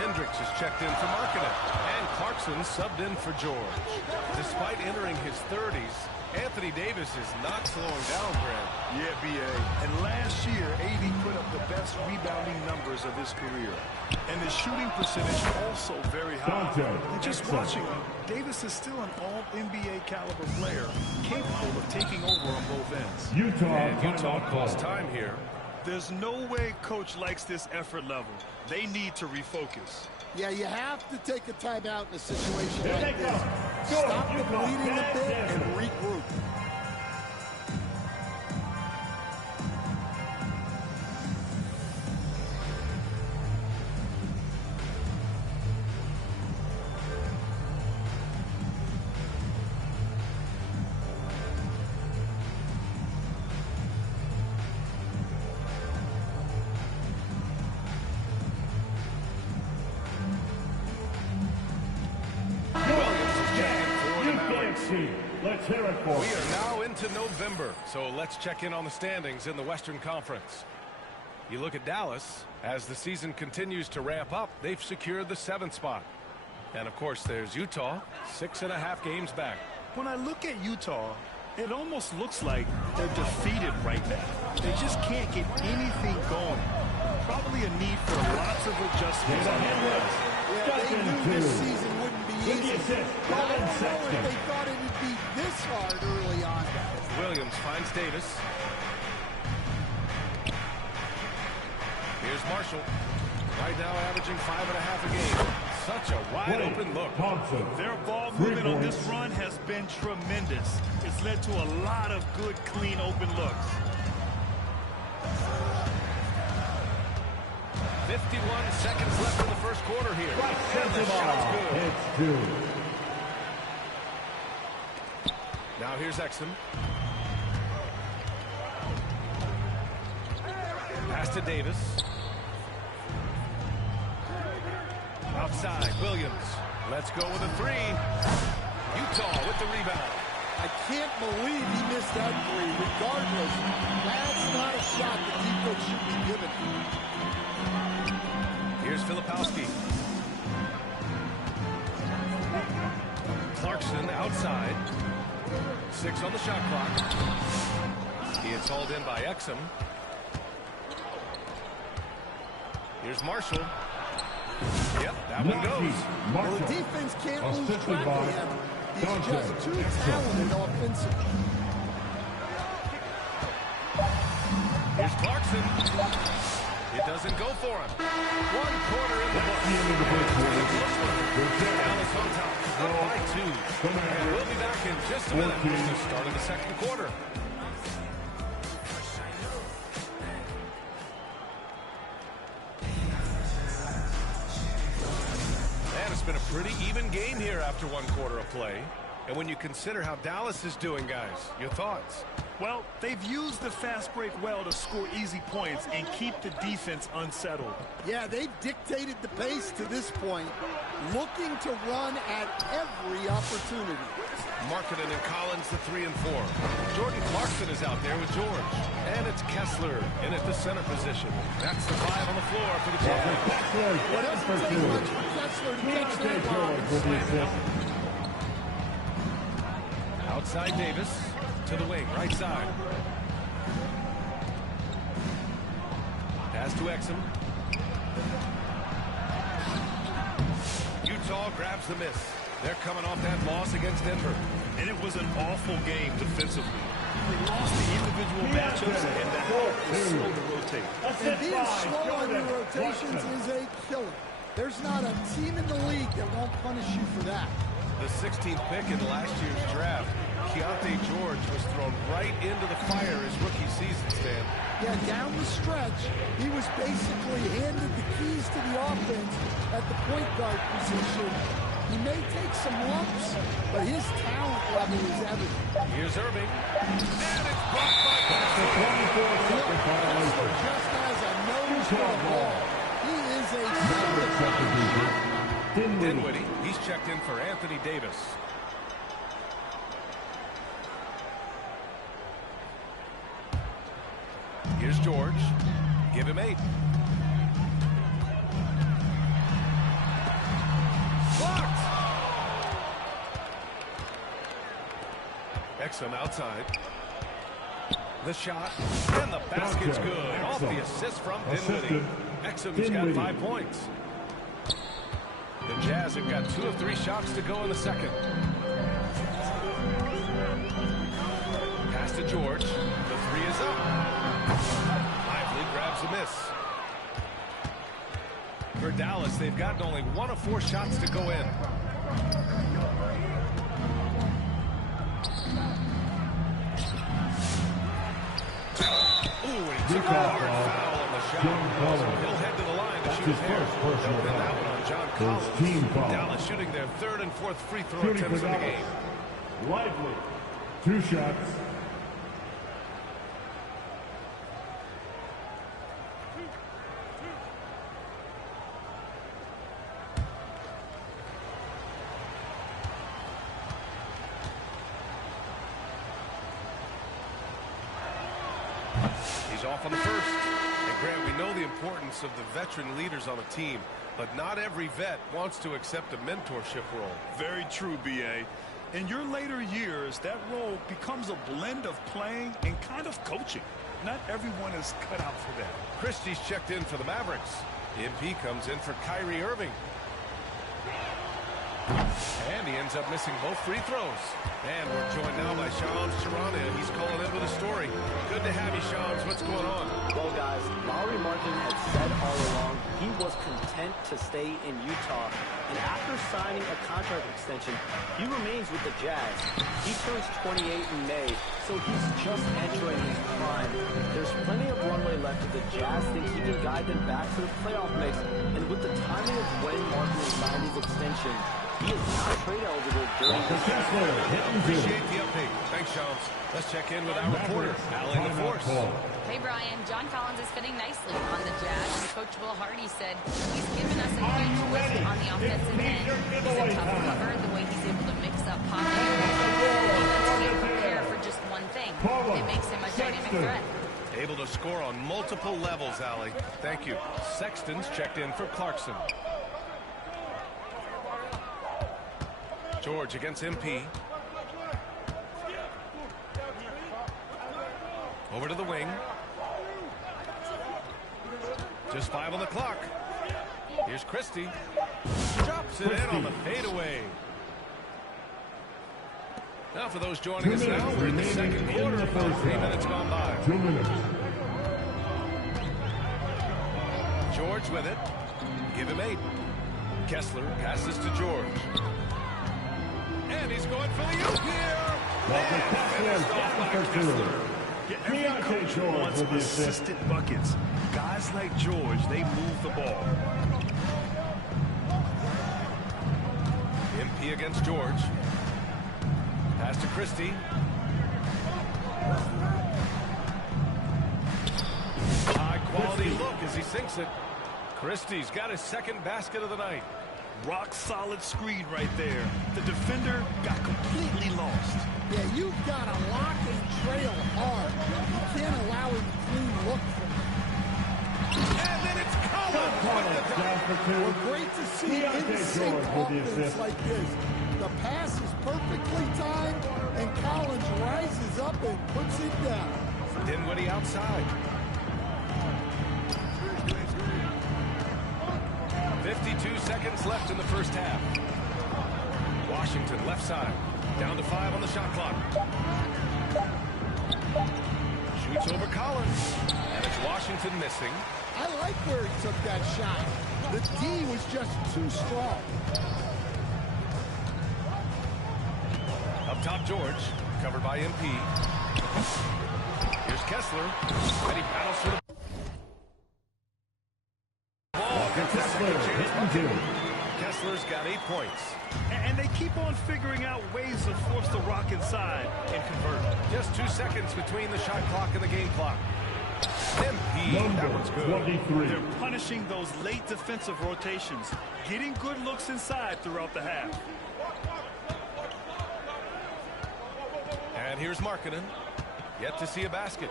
Hendricks is checked in for Markkanen. And Clarkson subbed in for George. Despite entering his 30s, Anthony Davis is not slowing down, Grant. Yeah, B.A. And last year, AD put up the best rebounding numbers of his career. And the shooting percentage also very high. And just watching him, Davis is still an all-NBA caliber player, capable of taking over on both ends. Utah calls time here. There's no way coach likes this effort level. They need to refocus. Yeah, you have to take a timeout in a situation like this. Stop the bleeding a bit and regroup. Let's hear it for. We are now into November, so let's check in on the standings in the Western Conference. You look at Dallas, as the season continues to ramp up, they've secured the 7th spot. And of course, there's Utah, 6.5 games back. When I look at Utah, it almost looks like they're defeated right now. They just can't get anything going. Probably a need for lots of adjustments on their guys. Yeah, they knew this season wouldn't be easy. But I don't know if they thought it would be this hard early on. Williams finds Davis. Here's Marshall. Right now averaging 5.5 a game. Such a wide open look. Their ball movement on this run has been tremendous. It's led to a lot of good, clean, open looks. 51 seconds left in the first quarter here. And the shot's good. It's two. Now here's Exum. Pass to Davis. Outside, Williams. Let's go with a 3. Utah with the rebound. I can't believe he missed that 3. Regardless, that's not a shot the defense should be given. Here's Filipowski. Clarkson outside. 6 on the shot clock. He is hauled in by Exum. Here's Marshall. Yep, that one goes. Well, the defense can't lose track of him. He's just too talented offensively. Here's Clarkson. It doesn't go for him. 1 quarter in the books. Dallas on top, up by 2. And we'll be back in just a minute with the start of the second quarter. And it's been a pretty even game here after 1 quarter of play. And when you consider how Dallas is doing, guys, your thoughts? Well, they've used the fast break well to score easy points and keep the defense unsettled. Yeah, they've dictated the pace to this point, looking to run at every opportunity. Markkanen and Collins, the 3 and 4. Jordan Clarkson is out there with George. And it's Kessler in at the center position. That's the 5 on the floor for the Jazz. What else does it take much for Kessler to catch that ball? Outside Davis to the wing, right side. Pass to Exum. Utah grabs the miss. They're coming off that loss against Denver. And it was an awful game defensively. They lost the individual matchups, and that is slow to rotate. And being slow on your rotations is a killer. There's not a team in the league that won't punish you for that. The 16th pick in last year's draft, Keontae George was thrown right into the fire his rookie season, Stan. Yeah, down the stretch, he was basically handed the keys to the offense at the point guard position. He may take some lumps, but his talent level is evident. Here's Irving. And it's blocked by Kessler just has a nose for the ball. He is a solid. Dinwiddie, he's checked in for Anthony Davis. Here's George. Give him 8. Exum outside. The shot, and the basket's good. Off the assist from Dinwiddie. Exum's got 5 points. The Jazz have got 2 of 3 shots to go in the second. Pass to George. The 3 is up. Lively grabs a miss. For Dallas, they've gotten only 1 of 4 shots to go in. Ooh, he took a hard foul on the shot. So he'll head to the line to shoot his first personal foul. That one on John Collins. Dallas shooting their 3rd and 4th free throw attempts in the game. Lively. 2 shots. He's off on the first. And Grant, we know the importance of the veteran leaders on a team, but not every vet wants to accept a mentorship role. Very true, B.A. In your later years, that role becomes a blend of playing and kind of coaching. Not everyone is cut out for that. Christie's checked in for the Mavericks. MP comes in for Kyrie Irving. And he ends up missing both free throws. And we're joined now by Shams Charania. He's calling in with a story. Good to have you, Shams. What's going on? Well, guys, Lauri Markkanen had said all along he was content to stay in Utah. And after signing a contract extension, he remains with the Jazz. He turns 28 in May, so he's just entering his prime. There's plenty of runway left if the Jazz think he can guide them back to the playoff mix. And with the timing of when Markkanen signed his extension, he is not trade eligible during the season. Appreciate the update. Thanks, Shams. Let's check in with our reporter, Allie LaForce. Hey, Brian. John Collins is fitting nicely on the Jazz, and Coach Will Hardy said he's given us a huge lift on the offensive end. He's a tough cover, the way he's able to mix up pocket and defense can't prepare for just one thing. It makes him a dynamic threat. Able to score on multiple levels, Allie. Thank you. Sexton's checked in for Clarkson. George against MP. Over to the wing. Just 5 on the clock. Here's Christie. Drops it in on the fadeaway. Now for those joining us now, we're in the second quarter. About 3 minutes gone by. 2 minutes. George with it. Give him 8. Kessler passes to George. And he's going for the oop here. Every coach wants assistant buckets. Guys like George, they move the ball. MP against George. Pass to Christie. High quality look as he sinks it. Christie's got his 2nd basket of the night. Rock solid screen right there. The defender got completely lost. Yeah, you've got to lock and trail hard. You can't allow him a clean look from him. And then it's Collins. Well, great to see in-sync offense like this. The pass is perfectly timed, and Collins rises up and puts it down. Dinwiddie outside. 52 seconds left in the first half. Washington left side. Down to 5 on the shot clock. Shoots over Collins. And it's Washington missing. I like where he took that shot. The D was just too strong. Up top, George. Covered by MP. Here's Kessler. And he battles for the Kessler's got 8 points. And they keep on figuring out ways to force the Rock inside and convert. Just 2 seconds between the shot clock and the game clock. MP, that one's good. 23. They're punishing those late defensive rotations, getting good looks inside throughout the half. And here's Markkanen. Yet to see a basket.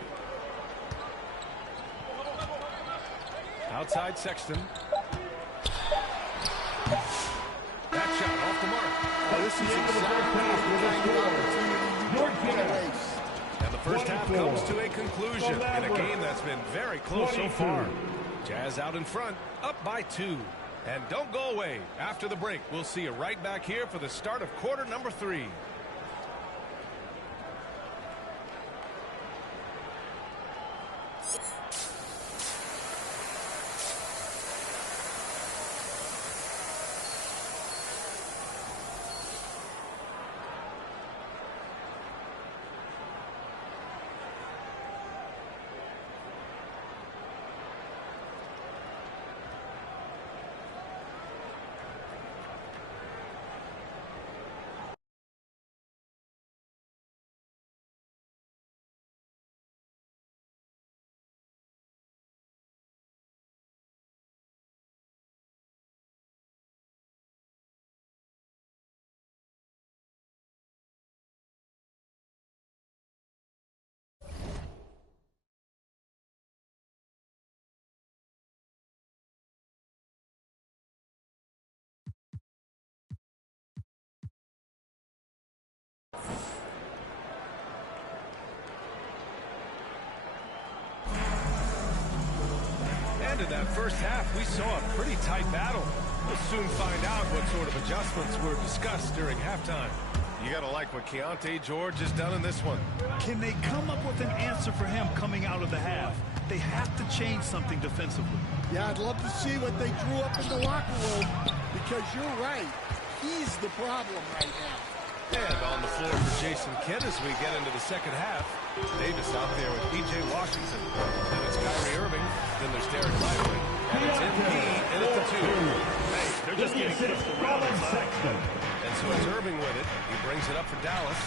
Outside Sexton. That shot off the mark. This is exactly the kind of opportunity you And the first half comes to a conclusion in a game that's been very close so far. Jazz out in front, up by 2. And don't go away. After the break, we'll see you right back here for the start of quarter number 3. In that first half, we saw a pretty tight battle. We'll soon find out what sort of adjustments were discussed during halftime. You got to like what Keyonte George has done in this one. Can they come up with an answer for him coming out of the half? They have to change something defensively. Yeah, I'd love to see what they drew up in the locker room, because you're right. He's the problem right now. And on the floor for Jason Kidd as we get into the second half. Davis out there with P.J. Washington. Then it's Kyrie Irving. Then there's Derek Lively. And it's MP in at the 2. Hey, they're just getting pushed around Sexton. And so it's Irving with it. He brings it up for Dallas.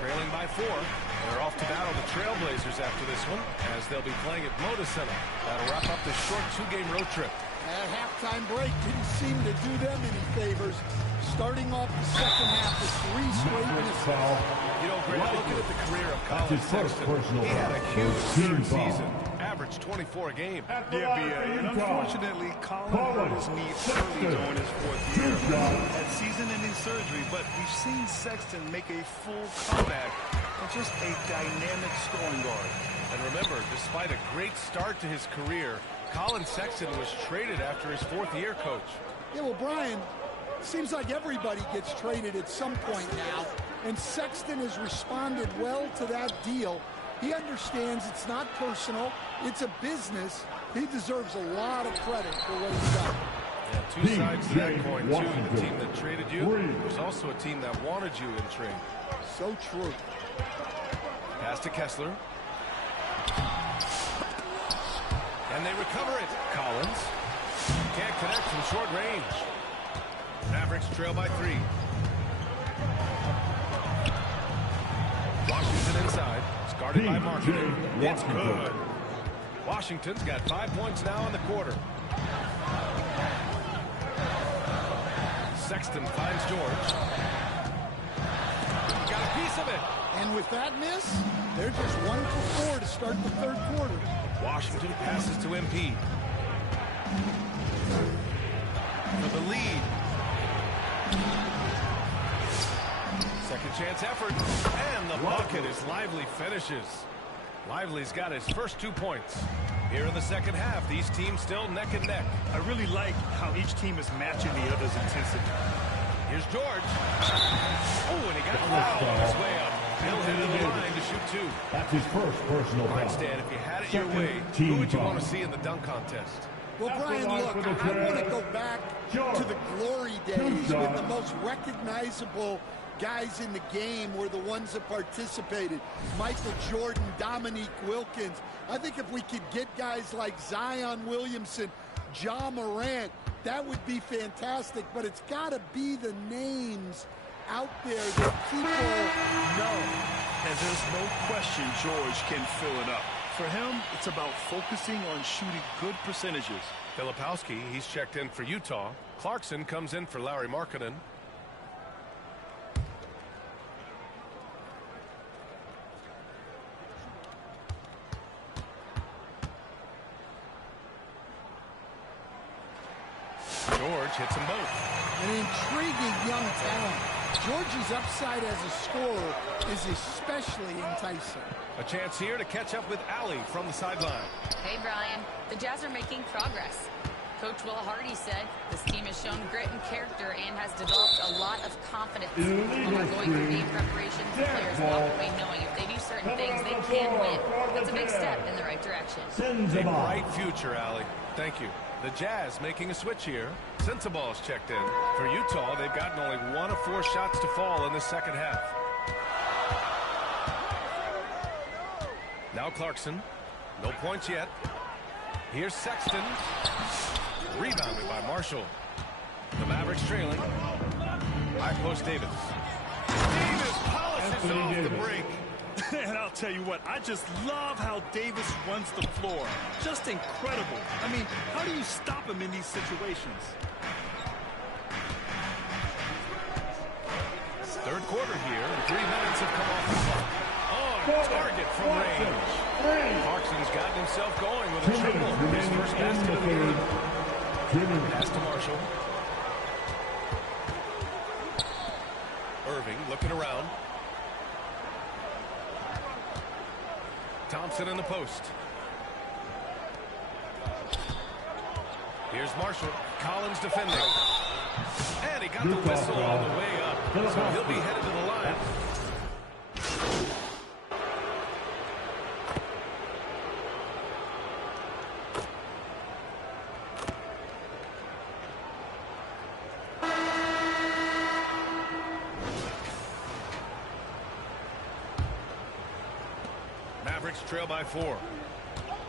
Trailing by 4. They're off to battle the Trailblazers after this one, as they'll be playing at Moda Center. That'll wrap up this short 2-game road trip. That halftime break didn't seem to do them any favors. Starting off the second half with 3 straight misses. You know, Grant, looking at the career of Colin Sexton, he had a huge third season, averaged 24 a game. Yeah, B.A. And unfortunately, Colin hurt his knee early during his 4th year. Had season-ending surgery, but we've seen Sexton make a full comeback and just a dynamic scoring guard. And remember, despite a great start to his career, Colin Sexton was traded after his 4th year, Coach. Yeah, well, Brian, seems like everybody gets traded at some point now, and Sexton has responded well to that deal. He understands it's not personal, it's a business. He deserves a lot of credit for what he's done. Yeah, 2 sides to that coin, too. The team that traded you was also a team that wanted you in trade. So true. Pass to Kessler. And they recover it. Collins can't connect from short range. Mavericks trail by 3. Washington inside. It's guarded by Markkanen. It's good. Washington's got 5 points now in the quarter. Sexton finds George. Got a piece of it. And with that miss, they're just 1 for 4 to start the 3rd quarter. Washington passes to MP. For the lead. Second chance effort. And the bucket is Lively finishes. Lively's got his first 2 points. Here in the second half, these teams still neck and neck. I really like how each team is matching the other's intensity. Here's George. Oh, and he got fouled on his way up. He'll head to the line to shoot 2. That's his first personal All right, foul. Stan, if you had it your way, who would you want to see in the dunk contest? Well, Brian, look, I want to go back to the glory days when the most recognizable guys in the game were the ones that participated. Michael Jordan, Dominique Wilkins. I think if we could get guys like Zion Williamson, Ja Morant, that would be fantastic, but it's got to be the names out there that people know. And there's no question George can fill it up. For him, it's about focusing on shooting good percentages. Filipowski, he's checked in for Utah. Clarkson comes in for Larry Markkanen. George hits them both. An intriguing young talent. Georgie's upside as a scorer is especially enticing. A chance here to catch up with Allie from the sideline. Hey, Brian. The Jazz are making progress. Coach Will Hardy said this team has shown grit and character and has developed a lot of confidence. When they're going through game preparation, the players walk away knowing if they do certain things, they can win. That's a big step in the right direction. A bright future, Allie. Thank you. The Jazz making a switch here. Sensaball's checked in. For Utah, they've gotten only 1 of 4 shots to fall in the second half. Now Clarkson. No points yet. Here's Sexton. Rebounded by Marshall. The Mavericks trailing. High post Davis. Davis polishes off the break. And I'll tell you what, I just love how Davis runs the floor. Just incredible. I mean, how do you stop him in these situations? Third quarter here, and 3 minutes have come off the clock. On target from range. Clarkson's gotten himself going with a triple. His first basket of the game. Pass to Marshall. Irving looking around. Thompson in the post. Here's Marshall. Collins defending. And he got the whistle on the way up. So he'll be headed to the line. Mavericks trail by 4.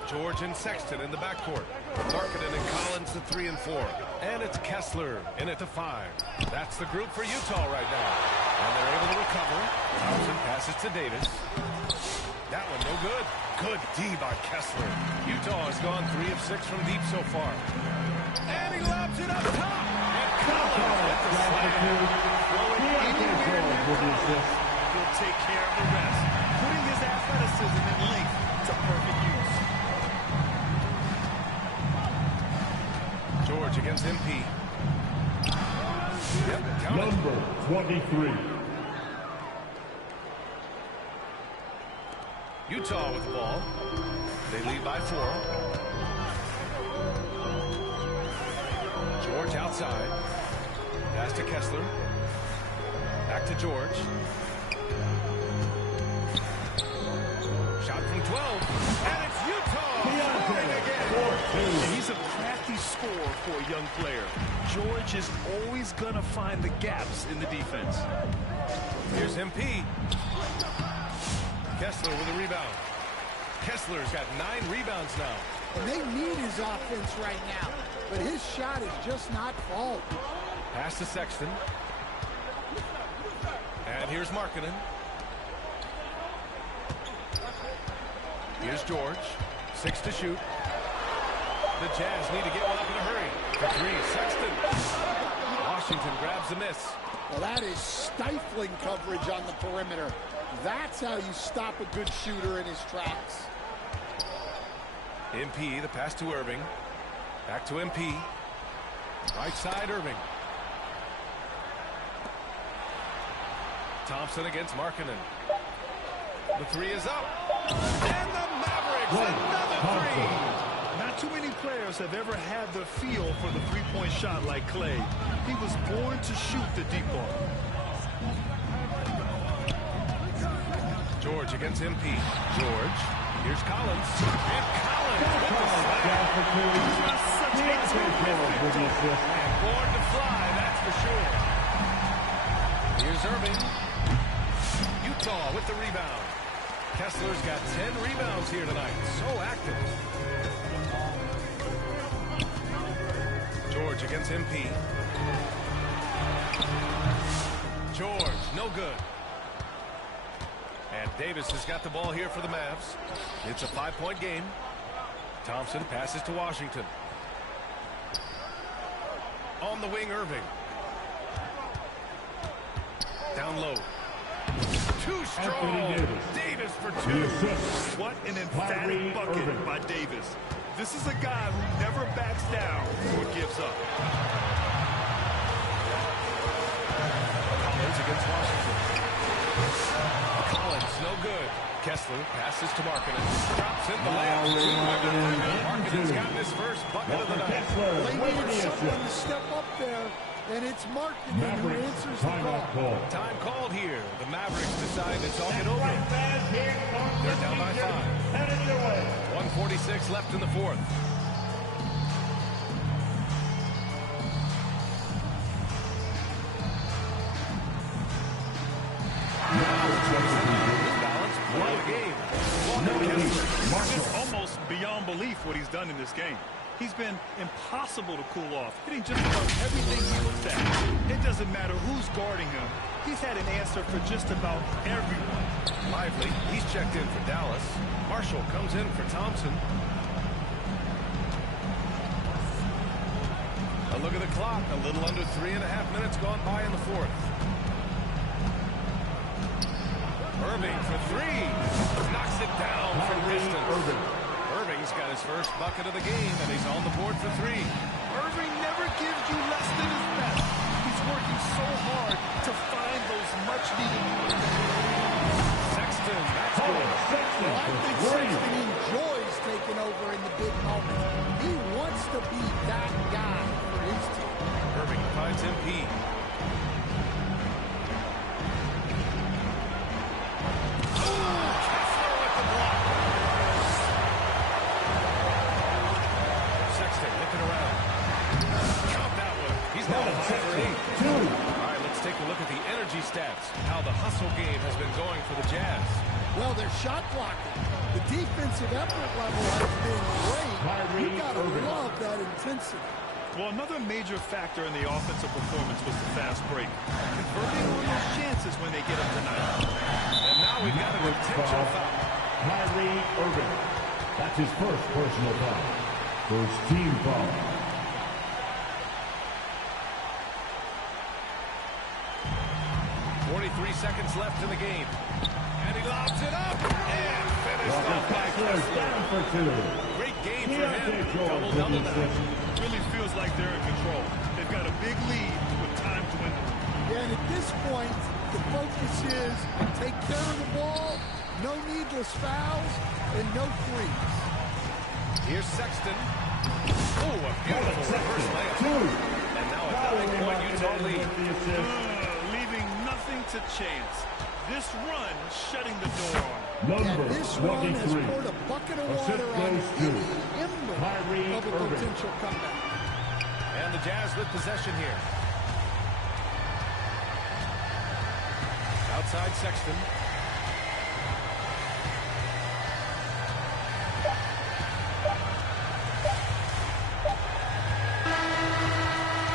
George and Sexton in the backcourt. Markkanen and Collins to 3 and 4. And it's Kessler in at the 5. That's the group for Utah right now. And they're able to recover. Thompson passes to Davis. That one no good. Good D by Kessler. Utah has gone 3 of 6 from deep so far. And he lobs it up top. And Collins with the slam. He'll take care of the rest. Putting his athleticism and length to perfect use. George against MP. Yep, count it. Number 23. Utah with the ball. They lead by 4. George outside. Pass to Kessler. Back to George. Shot from 12. And it's Utah scoring again. He's a crafty scorer for a young player. George is always going to find the gaps in the defense. Here's MP. Kessler with a rebound. Kessler's got 9 rebounds now. And they need his offense right now, but his shot is just not falling. Pass to Sexton. And here's Markkanen. Here's George. 6 to shoot. The Jazz need to get one up in a hurry. For 3, Sexton. Washington grabs the miss. Well, that is stifling coverage on the perimeter. That's how you stop a good shooter in his tracks. MP, the pass to Irving. Back to MP. Right side, Irving. Thompson against Markkanen. The 3 is up. And the Mavericks, another 3. Not too many players have ever had the feel for the three-point shot like Clay. He was born to shoot the deep ball. George against MP. George. Here's Collins. And Collins with the slam. Just such a terrific. Born to fly, that's for sure. Here's Irving. Utah with the rebound. Kessler's got 10 rebounds here tonight. So active. George against MP. George, no good. And Davis has got the ball here for the Mavs. It's a 5-point game. Thompson passes to Washington. On the wing, Irving. Down low. Too strong. Davis for 2. What an emphatic bucket by Davis. This is a guy who never backs down or gives up. Collins against Kessler passes to Markkanen. Drops in the layup. Markkanen's gotten his first bucket of the night. They needed someone to step up there, and it's Markkanen who answers the call. Time called here. The Mavericks decide to talk it over. They're down by 5. 1:46 left in the fourth. It's almost beyond belief what he's done in this game. He's been impossible to cool off, hitting just about everything he looks at. It doesn't matter who's guarding him. He's had an answer for just about everyone. Lively, he's checked in for Dallas. Marshall comes in for Thompson. A look at the clock. A little under 3.5 minutes gone by in the fourth. Irving for three. Knocks it down from distance. Irving's got his first bucket of the game, and he's on the board for three. Irving never gives you less than his best. He's working so hard to find those much-needed points. Sexton, that's good. Well, I think Sexton enjoys taking over in the big moments. He wants to be that guy for his team. Irving finds MP. Stats, how the hustle game has been going for the Jazz. Well, their shot blocking. The defensive effort level has been great. You gotta love that intensity. Well, another major factor in the offensive performance was the fast break. Converting on those chances when they get up tonight. And now we've got an intentional foul. Kyrie Irving. That's his first personal foul. First team foul. 43 seconds left in the game. And he lobs it up and finished off by Kessler. Great game for him. Double-double now. Really feels like they're in control. They've got a big lead with time dwindling. Yeah, and at this point, the focus is take care of the ball, no needless fouls, and no threes. Here's Sexton. Oh, a beautiful reverse layup. And now a 9-point Utah lead. To chance. This run shutting the door on. Number this run has 23. poured a bucket of water on any ember of a potential comeback. And the Jazz with possession here. Outside Sexton.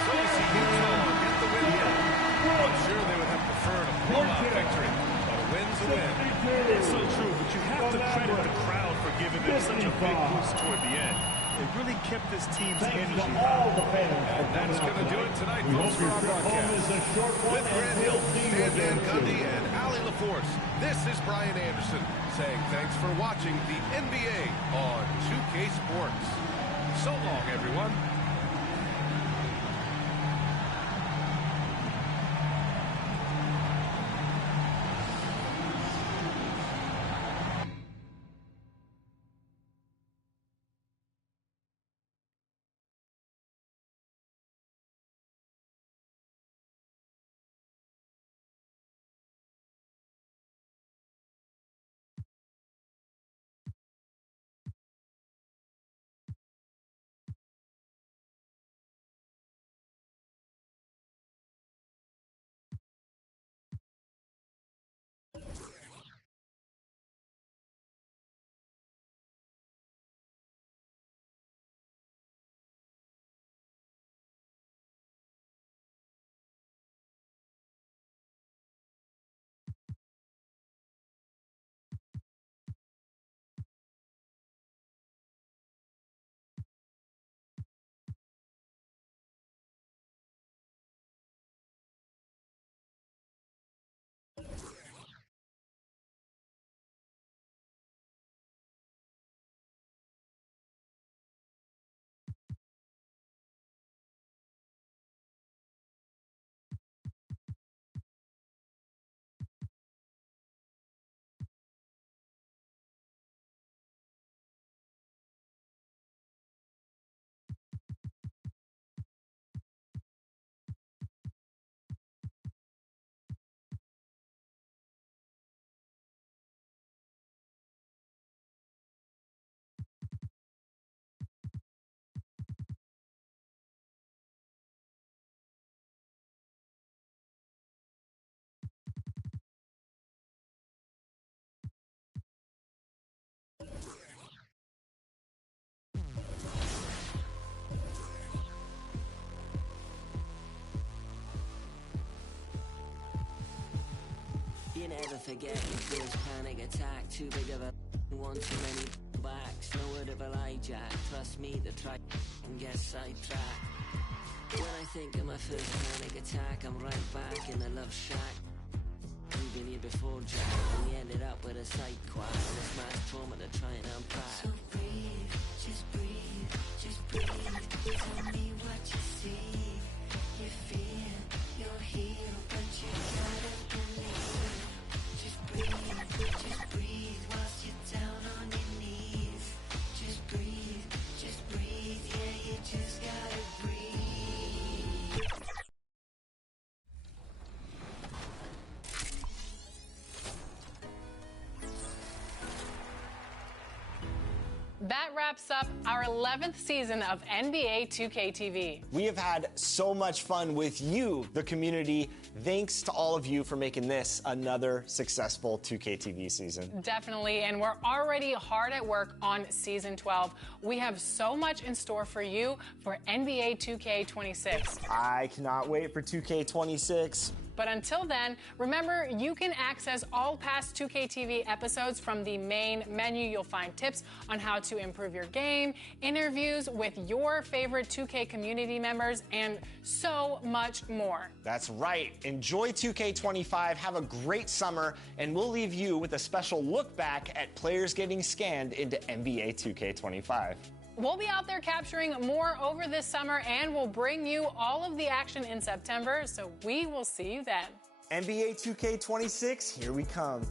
So you see Utah get the win here. I'm sure they would have preferred a blowout victory, but a win's a win. It's so true, but you have to credit the crowd for giving them such a big boost toward the end. It really kept this team's energy high. And that's going to do it tonight, folks, for our broadcast. With Grant Hill, Stan Van Gundy, and Allie LaForce, this is Brian Anderson saying thanks for watching the NBA on 2K Sports. So long, everyone. never forget your first panic attack. Too big of a one too many backs. No word of a lie, Jack. Trust me, the try and get sidetracked. When I think of my first panic attack, I'm right back in the love shack. We've been here before, Jack, and we ended up with a sight quack. And it's my trauma to try and unpack. So breathe, just breathe, just breathe. Tell me what you see. You feel, you're here, but you gotta believe. Just breathe whilst you're down on your knees. Just breathe, yeah, you just gotta breathe. That wraps up our 11th season of NBA 2K TV. We have had so much fun with you, the community. Thanks to all of you for making this another successful 2K TV season. Definitely, and we're already hard at work on Season 12. We have so much in store for you for NBA 2K26. I cannot wait for 2K26. But until then, remember, you can access all past 2K TV episodes from the main menu. You'll find tips on how to improve your game, interviews with your favorite 2K community members, and so much more. That's right. Enjoy 2K25, have a great summer, and we'll leave you with a special look back at players getting scanned into NBA 2K25. We'll be out there capturing more over this summer, and we'll bring you all of the action in September, so we will see you then. NBA 2K26, here we come.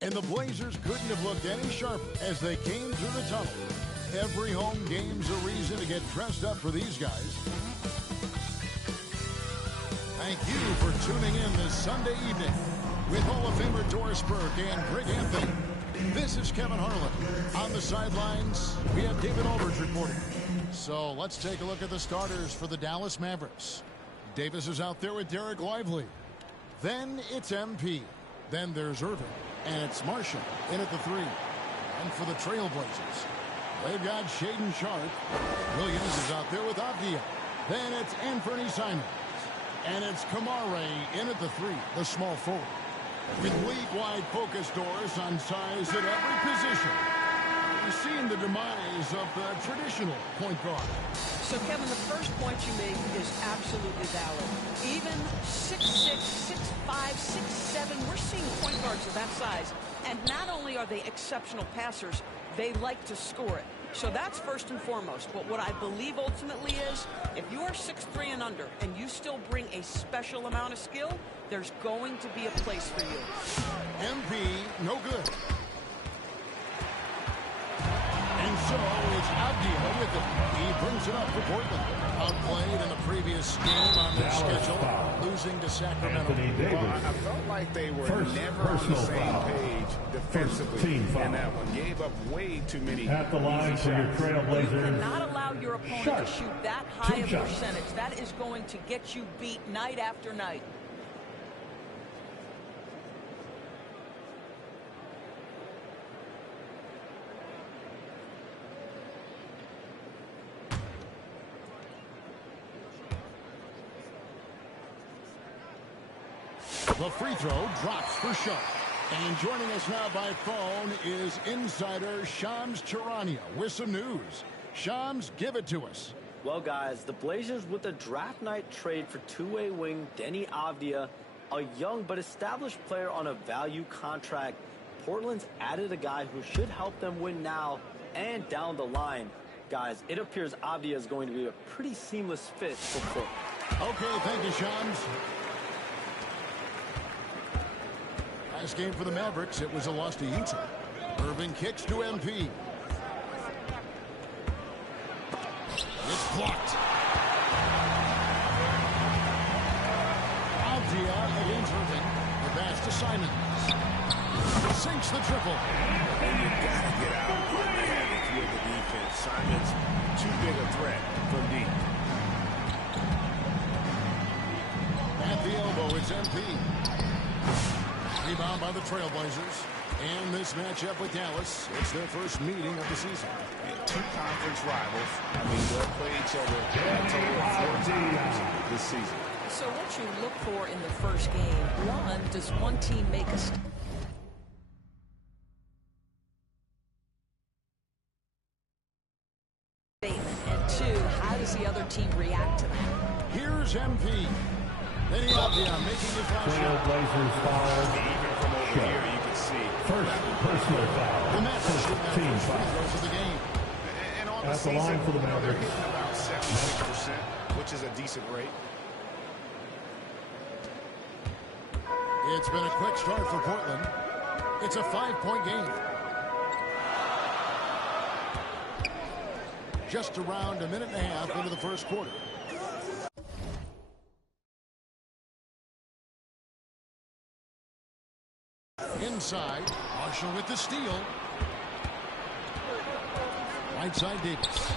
And the Blazers couldn't have looked any sharper as they came through the tunnel. Every home game's a reason to get dressed up for these guys. Thank you for tuning in this Sunday evening with Hall of Famer Doris Burke and Greg Anthony. This is Kevin Harlan. On the sidelines, we have David Aldridge reporting. So let's take a look at the starters for the Dallas Mavericks. Davis is out there with Derek Lively. Then it's MP. Then there's Irving. And it's Marshall in at the 3. And for the Trailblazers, they've got Shaedon Sharpe. Williams is out there with Avdia. Then it's Anthony Simons. And it's Kamare in at the 3, the small forward. With league-wide focus, Doris, on size at every position. We're seeing the demise of the traditional point guard. So, Kevin, the first point you make is absolutely valid. Even 6'6", 6'5", 6'7", we're seeing point guards of that size. And not only are they exceptional passers, they like to score it. So that's first and foremost. But what I believe ultimately is, if you are 6'3" and under, and you still bring a special amount of skill, there's going to be a place for you. MP, no good. And so it's Avdia with it. He brings it up for Portland. Outplayed in the previous game on their schedule, losing to Sacramento. Well, I felt like they were never on the same page defensively in that one. Gave up way too many. At the line for your Trailblazers. You cannot allow your opponent to shoot that high of a percentage. That is going to get you beat night after night. The free throw drops for Sharpe. And joining us now by phone is insider Shams Charania with some news. Shams, give it to us. Well, guys, the Blazers with a draft night trade for two-way wing Deni Avdia, a young but established player on a value contract. Portland's added a guy who should help them win now and down the line. Guys, it appears Avdia is going to be a pretty seamless fit for Portland. Okay, thank you, Shams. Last game for the Mavericks, it was a loss to Utah. Irving kicks to MP. It's blocked. Avdia against Irving. The pass to Simons. Sinks the triple. And you gotta get out from the heavy with the defense. Simons, too big a threat from deep. At the elbow, it's MP. Rebound by the Trailblazers. And this matchup with Dallas, it's their first meeting of the season. Two conference rivals. I mean, they'll play each other a total of 4 times this season. So what you look for in the first game, one, does one team make a statement? And two, how does the other team react to that? Here's MP. Benny Avdia making the foul shot. Trailblazers foul. Even from over here, you can see. First personal foul. The Mavericks with Team that foul. free throws of the game. And on the At the season, line for the they're Mavericks. hitting about 76%, which is a decent rate. It's been a quick start for Portland. It's a 5-point game. Just around a minute and a half into the first quarter. Inside, Marshall with the steal. Right side, Davis.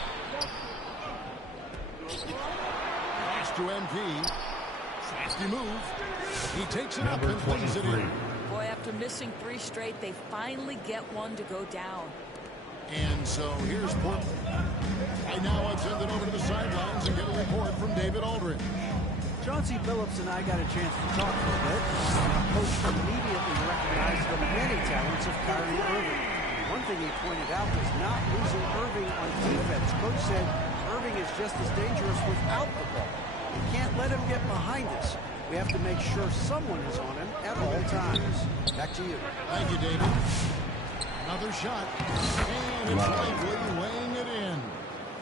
Pass to MP. Nasty move. He takes it up and plays it in. Boy, after missing 3 straight, they finally get one to go down. And so here's Portland. Right now I'll send it over to the sidelines and get a report from David Aldridge. Chauncey Billups and I got a chance to talk for a bit. Our coach immediately recognized the many talents of Kyrie Irving. One thing he pointed out was not losing Irving on defense. Coach said Irving is just as dangerous without the ball. We can't let him get behind us. We have to make sure someone is on him at all times. Back to you. Thank you, David. Another shot. And it's Lively laying it in.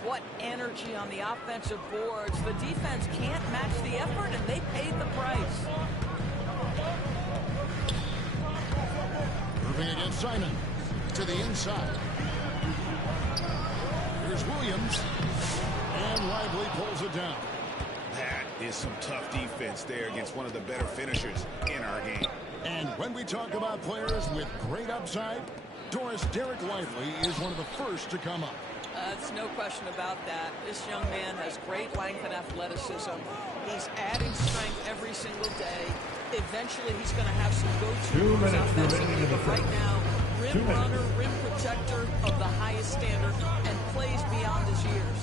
What energy on the offensive boards. The defense can't match the effort, and they paid the price. Irving against Simon. To the inside. Here's Williams. And Lively pulls it down. That is some tough defense there against one of the better finishers in our game. And when we talk about players with great upside, Doris Derek Lively is one of the first to come up. There's no question about that. This young man has great length and athleticism. He's adding strength every single day. Eventually, he's going to have some go-to offensively, but right now, rim runner, rim protector of the highest standard, and plays beyond his years.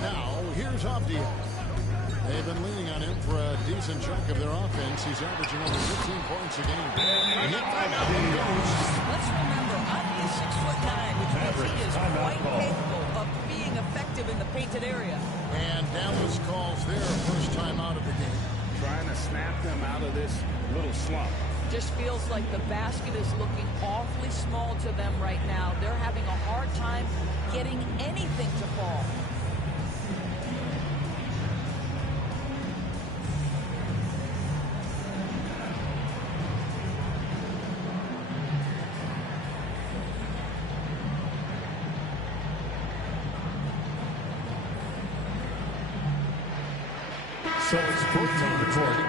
Now, here's Avdia. They've been leaning on him for a decent chunk of their offense. He's averaging over 15 points a game. Let's remember, Avdia is 6'9", which means he is quite capable of being effective in the painted area. And Dallas calls their first time out of the game. Trying to snap them out of this little slump. Just feels like the basket is looking awfully small to them right now. They're having a hard time getting anything to fall.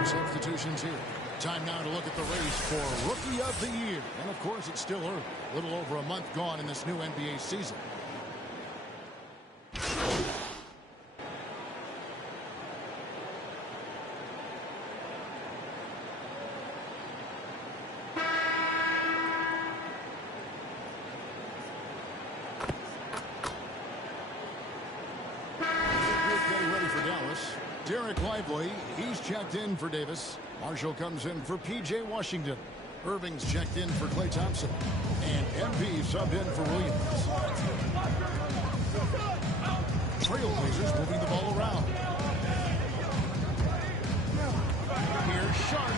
Substitutions here. Time now to look at the race for Rookie of the Year. And of course, it's still early. A little over a month gone in this new NBA season. Getting ready for Dallas. Derek Lively, he's checked in for Davis. Marshall comes in for P.J. Washington. Irving's checked in for Klay Thompson. And MP subbed in for Williams. Trailblazers moving the ball around. Here's Sharp.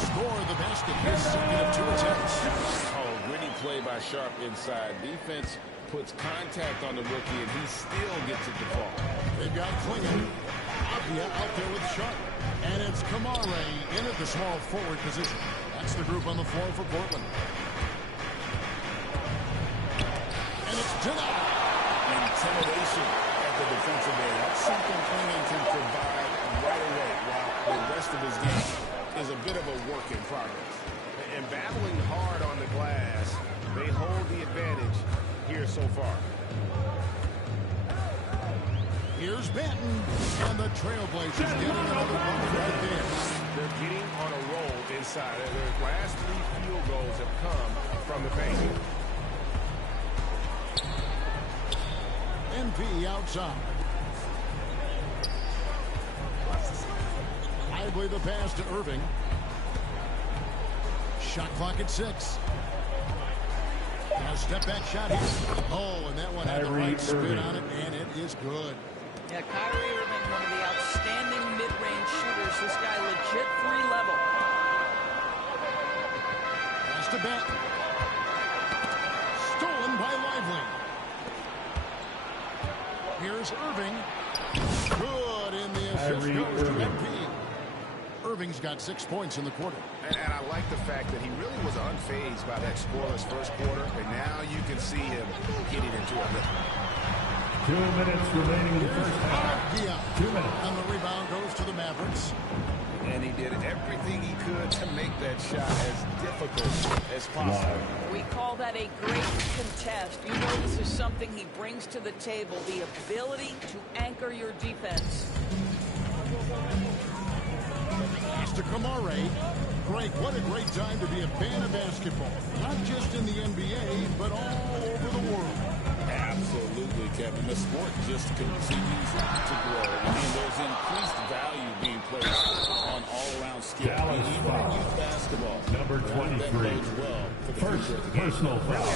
Score the basket. His second of 2 attempts. Oh, gritty play by Sharp inside. Defense puts contact on the rookie, and he still gets it to fall. They've got Klingon. Avdia out there with Sharp. And it's Kamare in at the small forward position. That's the group on the floor for Portland. And it's denied. Intimidation at the defensive end. That's something Klingon can provide right away, while the rest of his game is a bit of a work in progress. And battling hard on the glass, they hold the advantage here so far. Here's Banton, and the Trailblazers getting another one right there. They're getting on a roll inside. Their last 3 field goals have come from the paint. MP outside. Lively the pass to Irving. Shot clock at 6. A step back shot here. Oh, and that one had the right spin on it, and it is good. Yeah, Kyrie Irving, one of the outstanding mid-range shooters. This guy legit 3-level. Pass to Beck. Stolen by Lively. Here's Irving. Good, in the assist goes to MP. Irving's got 6 points in the quarter. And I like the fact that he really was unfazed by that scoreless first quarter, and now you can see him getting into a rhythm. 2 minutes remaining in the first half. 2 minutes. And the rebound goes to the Mavericks. And he did everything he could to make that shot as difficult as possible. We call that a great contest. You know this is something he brings to the table, the ability to anchor your defense. Pass to Kamare. Greg, what a great time to be a fan of basketball. Not just in the NBA, but all over the world. Absolutely, Kevin. The sport just continues to grow. And there's increased value being placed on all-around skill. Even in youth basketball. Number 23. Well First personal foul.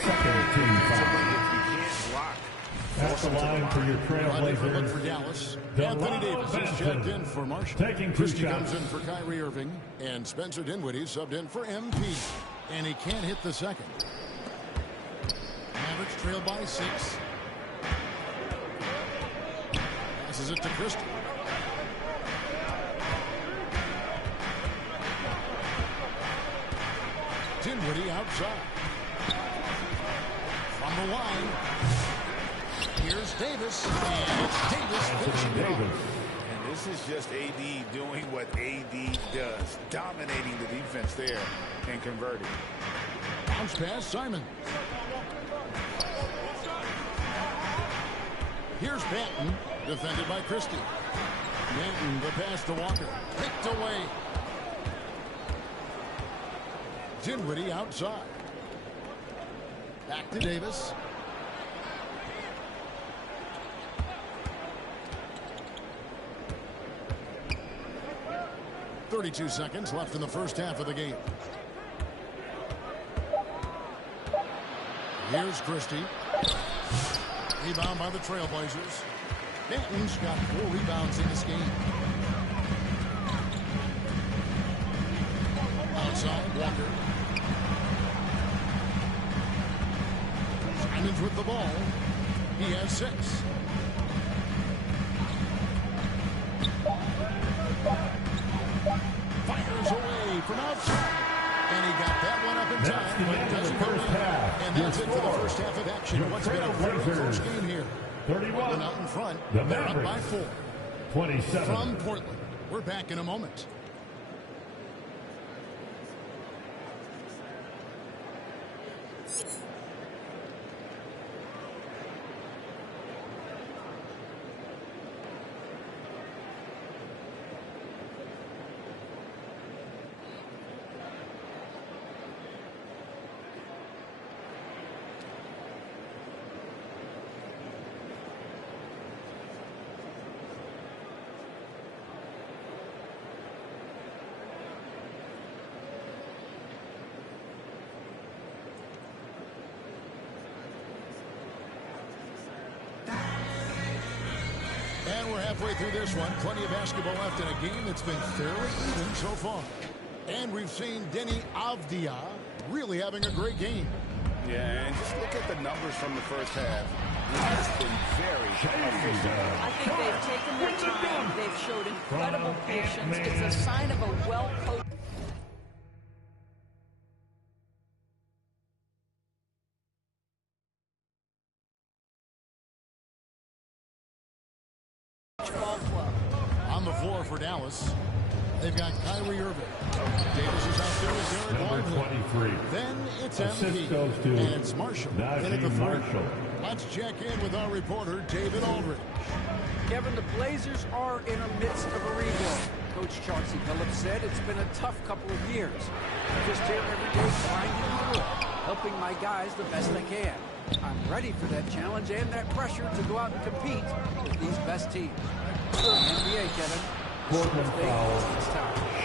Second team foul. At the line for your Trailblazers. For Dallas. Anthony Davis is checked in for Marshall. Taking 2 Christie shots. comes in for Kyrie Irving. And Spencer Dinwiddie subbed in for MP. And he can't hit the second. Mavericks trail by 6. Passes it to Christie. Dinwiddie outside. From the line. Here's Davis. And it's Davis finishing it off. And this is just AD doing what AD does. Dominating the defense there and converting. Bounce pass, Simon. Here's Banton, defended by Christie. Banton, the pass to Walker. Picked away. Dinwiddie outside. Back to Davis. .32 seconds left in the first half of the game. Here's Christie. Rebound by the Trailblazers. Banton's got 4 rebounds in this game. Outside, Walker. Simon's with the ball. He has 6. Fires away from outside. And he got that one up in time, but it doesn't go in. And that's it for the first half of action. What's been a very close game here. 31. Portland out in front. The They're up by Mavericks. 4. 27. From Portland. We're back in a moment. And we're halfway through this one. Plenty of basketball left in a game that's been fairly even so far. And we've seen Deni Avdija really having a great game. Yeah, and just look at the numbers from the first half. He has been very efficient. I think they've taken their time. They've showed incredible patience. It's a sign of a well-coached ball club. On the floor for Dallas, they've got Kyrie Irving. Davis is out there with Derek Number Lively. 23. Then it's Assist MP. goes to And it's Marshall. In at the Najee 3. Marshall. Let's check in with our reporter, David Aldridge. Kevin, the Blazers are in the midst of a rebuild. Coach Chauncey Billups said it's been a tough couple of years. Just here every day grinding the wood. helping my guys the best I can. I'm ready for that challenge and that pressure to go out and compete with these best teams. NBA, Kevin. Portland foul.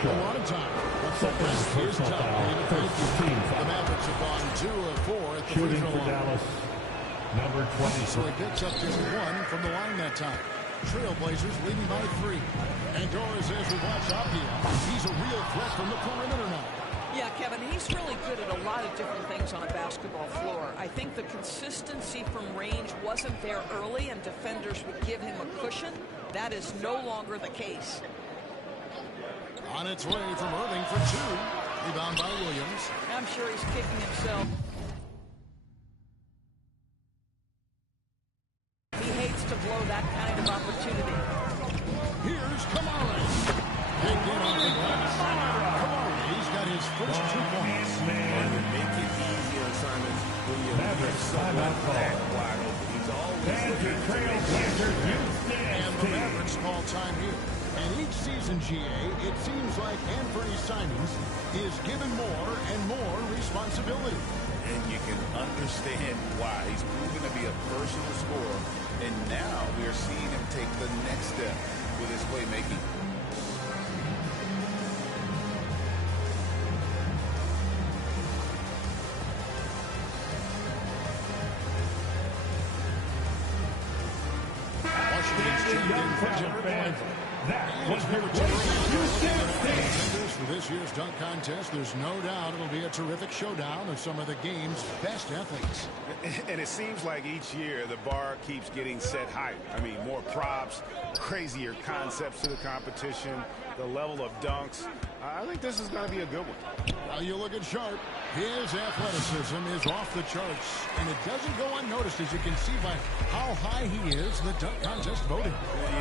A lot of time. Second personal foul. First team foul. The Mavericks have gone 2 of 4 at the Shooting free throw for line. Dallas, number 20. So he picks up just 1 from the line that time. Trailblazers leading by 3. And Doris says we watch Apia. He's a real threat from the perimeter now. Yeah, Kevin, he's really good at a lot of different things on a basketball floor. I think the consistency from range wasn't there early, and defenders would give him a cushion. That is no longer the case. On its way from Irving for 2. Rebound by Williams. I'm sure he's kicking himself. He hates to blow that kind of opportunity. Here's Kamara. Picked in off the glass. Kamara, he's got his first 2 points. And to make it easy on Simons, when you leave someone that wide open, he's always looking to make it. And the Mavericks call time here. And each season, GA, it seems like Anthony Simons is given more and more responsibility. And you can understand why. He's proven to be a personal scorer. And now we're seeing him take the next step with his playmaking. That was number 2. For this year's dunk contest, there's no doubt it'll be a terrific showdown of some of the game's best athletes. And it seems like each year the bar keeps getting set higher. I mean, more props, crazier concepts to the competition, the level of dunks. I think this is going to be a good one. Now you look at Sharp. His athleticism is off the charts, and it doesn't go unnoticed, as you can see by how high he is in the dunk contest voting.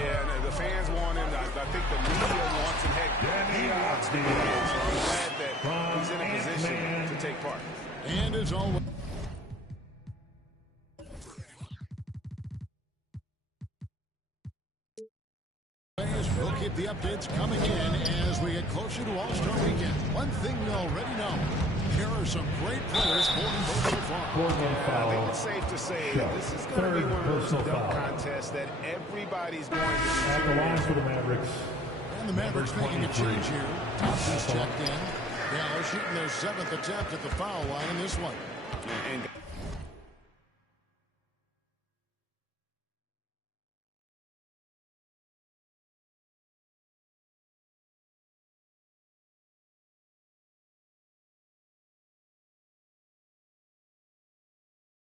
Yeah, and the fans want him. I think the media wants him. Heck, he wants to be in. So I'm glad that he's in a position to take part. And as always, we'll keep the updates coming in as we get closer to All-Star Weekend. One thing we already know, there are some great players for them both so far. I think it's safe to say that this is going to be one of those dunk contests that everybody's going to be at the line for the Mavericks. And the Mavericks making a change here. Thompson's checked in. Dallas shooting their 7th attempt at the foul line in this one. And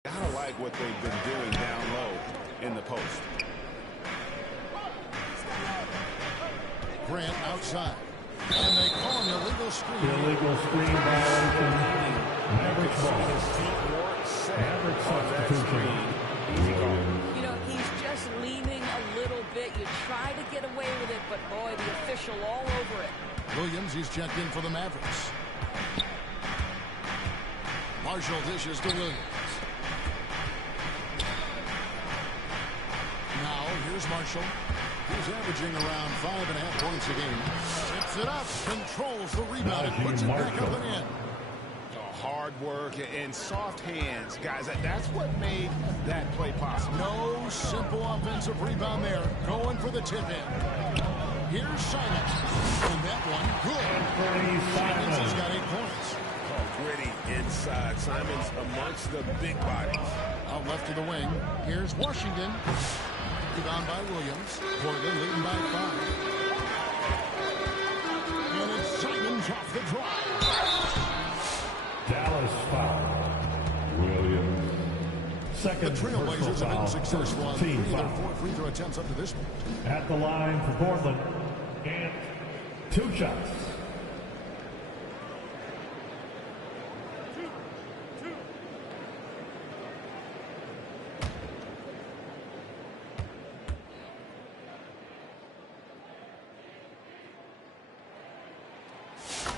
I don't like what they've been doing down low in the post. Grant outside. And they call an illegal screen. Illegal screen violation. Mavericks ball. Mavericks substitution. You know, he's just leaning a little bit. You try to get away with it, but boy, the official all over it. Williams, he's checked in for the Mavericks. Marshall dishes to Williams. Now, here's Marshall. He's averaging around 5.5 points a game. Tips it up, controls the rebound, and puts it back up and in. Hard work and soft hands, guys. That's what made that play possible. No simple offensive rebound there. Going for the tip in. Here's Simons. And that one, good. Simons has got 8 points. Oh, gritty inside. Simons amongst the big bodies. Out left to the wing. Here's Washington. Rebound by Williams. Portland leading by 5. And it's Simons off the drive. Dallas foul. Williams. Second The Trailblazers have been successful on 3 of their 4 free throw attempts up to this point. At the line for Portland. And 2 shots.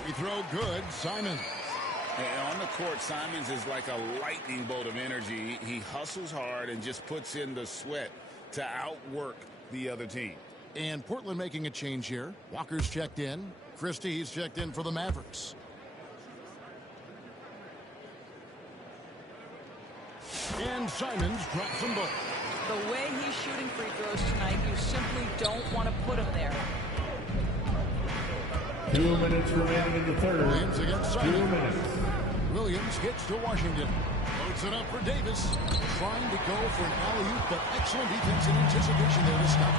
We throw good. Simons. And on the court, Simons is like a lightning bolt of energy. He hustles hard and just puts in the sweat to outwork the other team. And Portland making a change here. Walker's checked in. Christie, he's checked in for the Mavericks. And Simons drops them both. The way he's shooting free throws tonight, you simply don't want to put him there. 2 minutes remaining in the third. Williams against 2 Simons. minutes. Williams hits to Washington. Loads it up for Davis. Trying to go for an alley-oop, but excellent defense and anticipation there to stop.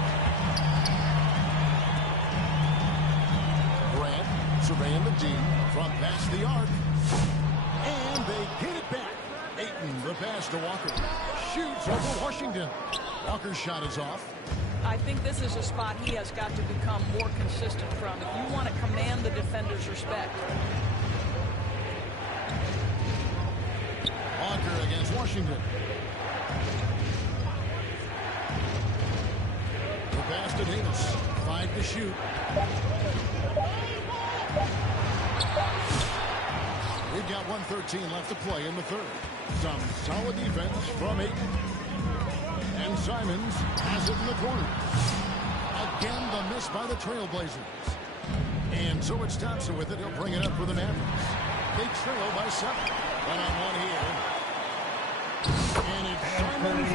Grant surveying the D from past the arc. And they get it back. Ayton, the pass to Walker. Shoots over Washington. Walker's shot is off. I think this is a spot he has got to become more consistent from if you want to command the defender's respect. Walker against Washington. The pass to Davis. 5 to shoot. We've got 1:13 left to play in the third. Some solid defense from Ayton. And Simons has it in the corner. Again, the miss by the Trailblazers. And so it's Thompson with it. He'll bring it up for the Mavericks. They trail by 7. One-on-one here. And it's Simons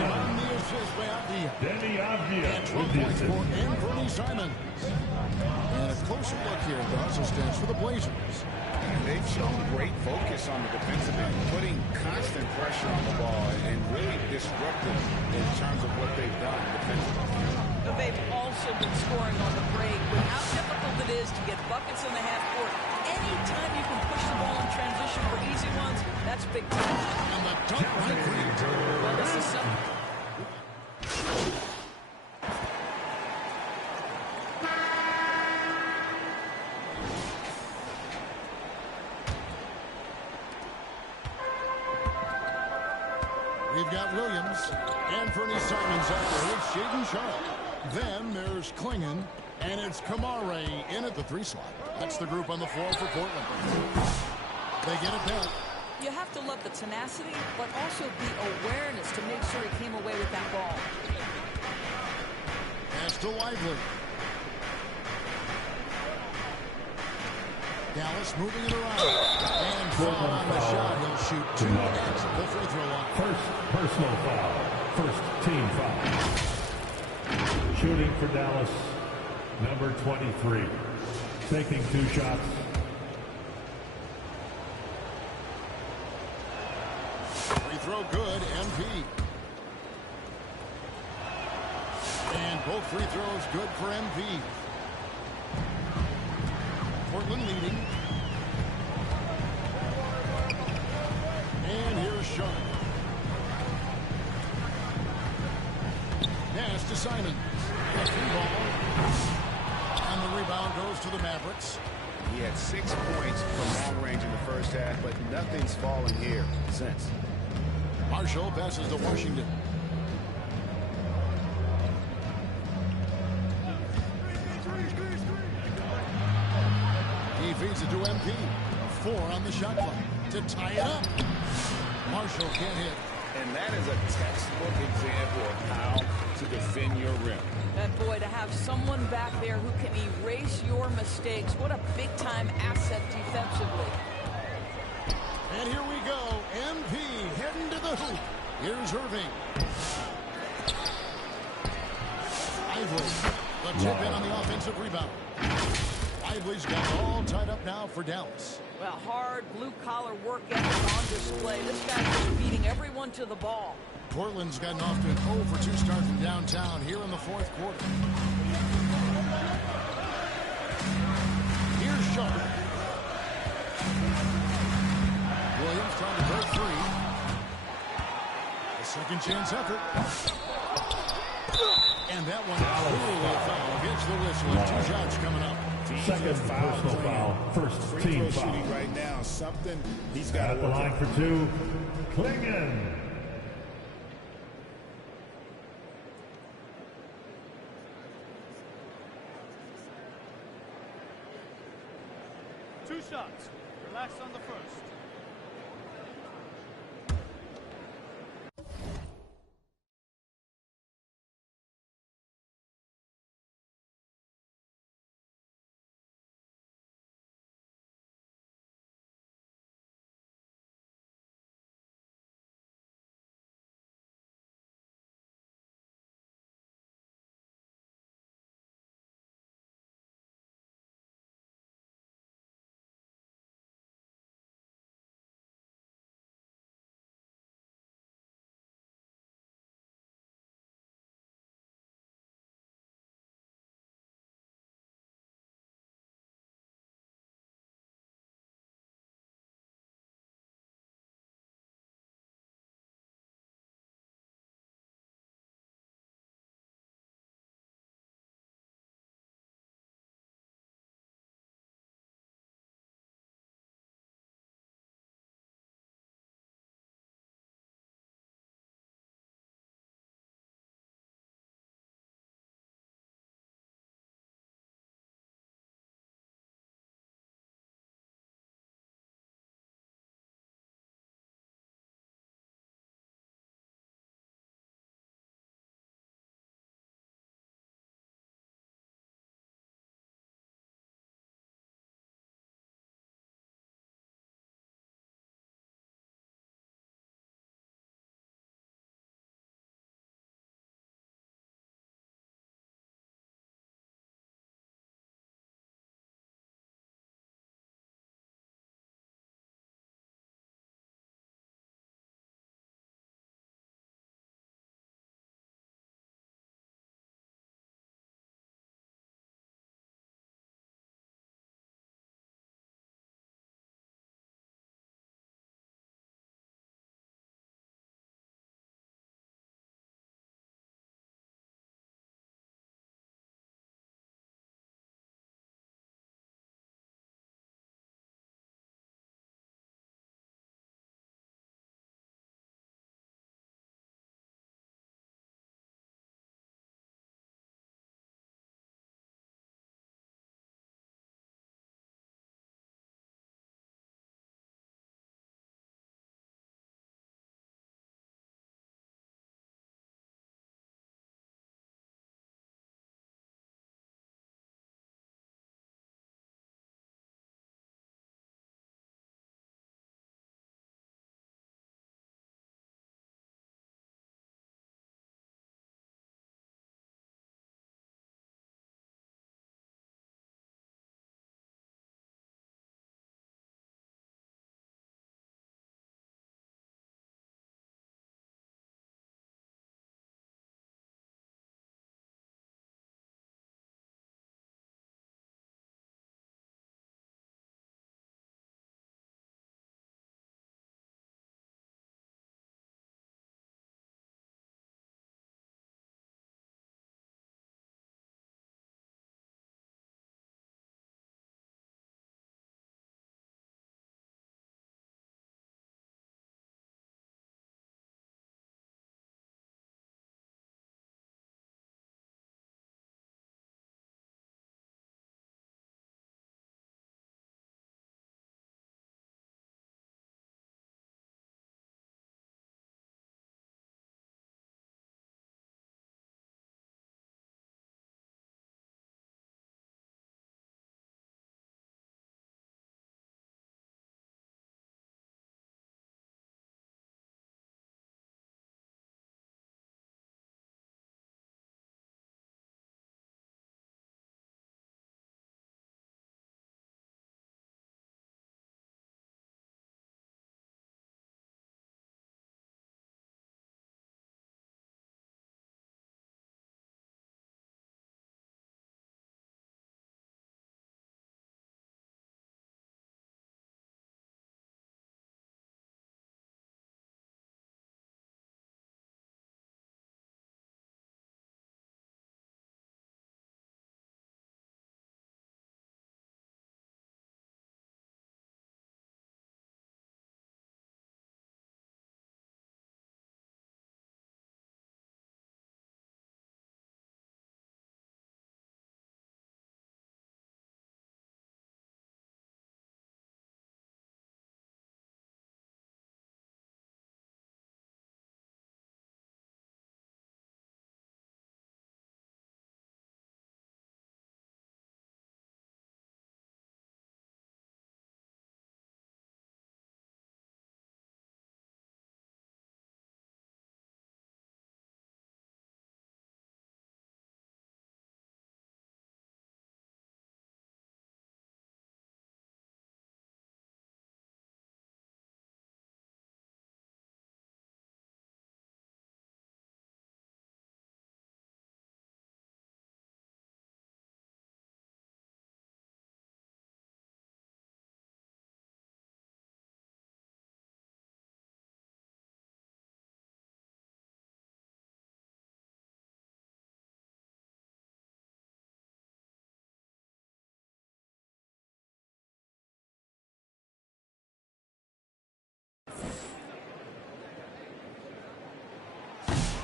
on the assist by Avdia. Denny Avdia. And 12 points for Anthony Simons. And a closer look here at the hustle stats for the Blazers. They've shown great focus on the defensive end, putting constant pressure on the ball and really disruptive in terms of what they've done defensively. But they've also been scoring on the break. With how difficult it is to get buckets in the half court, anytime you can push the ball in transition for easy ones, that's big time. And the dunk right for you. Well, this is something. We've got Williams, Anthony Simons out there with Shaedon Sharpe. Then there's Klingon, and it's Kamare in at the 3 slot. That's the group on the floor for Portland. They get it back. You have to love the tenacity, but also the awareness to make sure he came away with that ball. Pass to Lively. Dallas moving it around. And foul on the shot. He'll shoot 2 at the free throw line. First personal foul. First team foul. Shooting for Dallas, number 23. Taking 2 shots. Free throw good, MP. And both free throws good for MP. Portland leading. And here's Sharpe. Pass to Simons. The 3 ball. And the rebound goes to the Mavericks. He had 6 points from long range in the first half, but nothing's fallen here since. Marshall passes to Washington. He feeds it to MP. 4 on the shot clock to tie it up. Marshall can't hit. And that is a textbook example of how to defend your rim. And boy, to have someone back there who can erase your mistakes, what a big-time asset defensively. And here we go. MP heading to the hoop. Here's Irving. Lively. The tip in on the offensive rebound. Lively's got it all tied up now for Dallas. Well, hard blue-collar work ethic on display. This guy's just beating everyone to the ball. Portland's gotten off to an 0 for 2 start from downtown here in the 4th quarter. Here's Sharpe. Williams trying to break free. A second chance effort. And that one clearly a foul. Gets the whistle and 2 shots coming up. Second personal foul. First team foul. Shooting right now, something he's got At the line for 2, Klingon. Two shots. Relax on the first.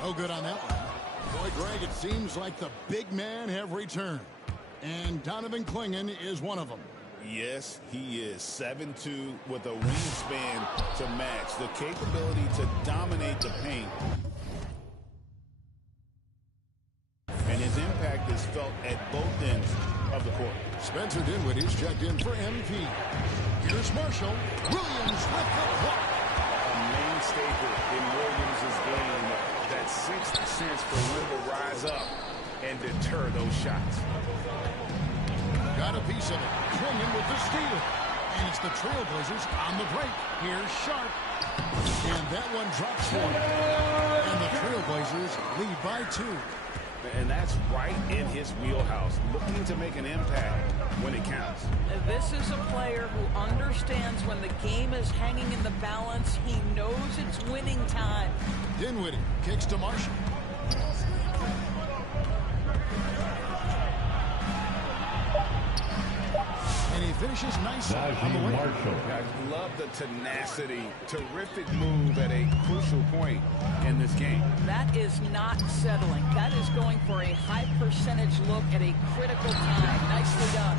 No good on that one. Boy, Greg, it seems like the big men have returned. And Donovan Clingan is one of them. Yes, he is 7'2" with a wingspan to match. The capability to dominate the paint. And his impact is felt at both ends of the court. Spencer Dinwiddie's checked in for MP. Here's Marshall. Williams with the block. A main staple in Williams' game, that sixth sense for when to rise up and deter those shots. Got a piece of it. Clingan with the steal. And it's the Trailblazers on the break. Here's Sharp. And that one drops for him. And the Trailblazers lead by 2. And that's right in his wheelhouse, looking to make an impact when it counts. This is a player who understands when the game is hanging in the balance. He knows it's winning time. Dinwiddie kicks to Marshall. And he finishes nicely on the way. I love the tenacity. Terrific move at a crucial point in this game. That is not settling. That is going for a high percentage look at a critical time. Nicely done.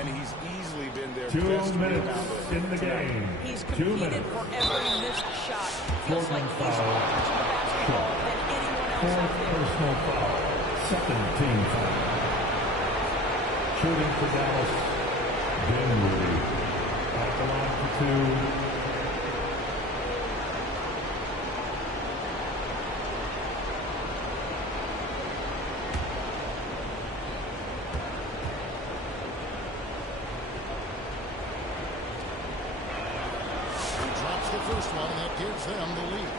And he's easily been there. 2 minutes in the game. He's competed for every missed shot. Feels like he's closer to the basketball than anyone else out there. Personal foul. Second team foul. Shooting for Dallas. Dinwiddie at the line for 2. He drops the first one, and that gives them the lead.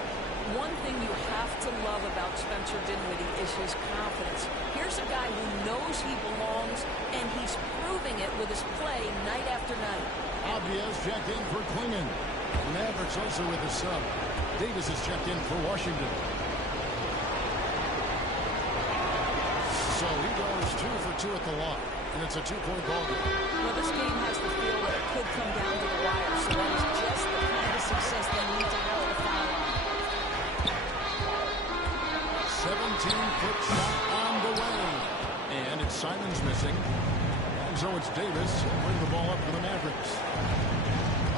One thing you have to love about Spencer Dinwiddie is his confidence. Here's a guy who knows he belongs, and he's proving it with his play night after night. Abias checked in for Clingan. Mavericks also with a sub. Davis is checked in for Washington. So he goes 2 for 2 at the line, and it's a 2-point ball game. Well, this game has the feel that it could come down to the wire, so that is just the kind of success they need to have at the foul line. 17-foot shot on the way. And it's Simons missing. And so it's Davis bring the ball up for the Mavericks.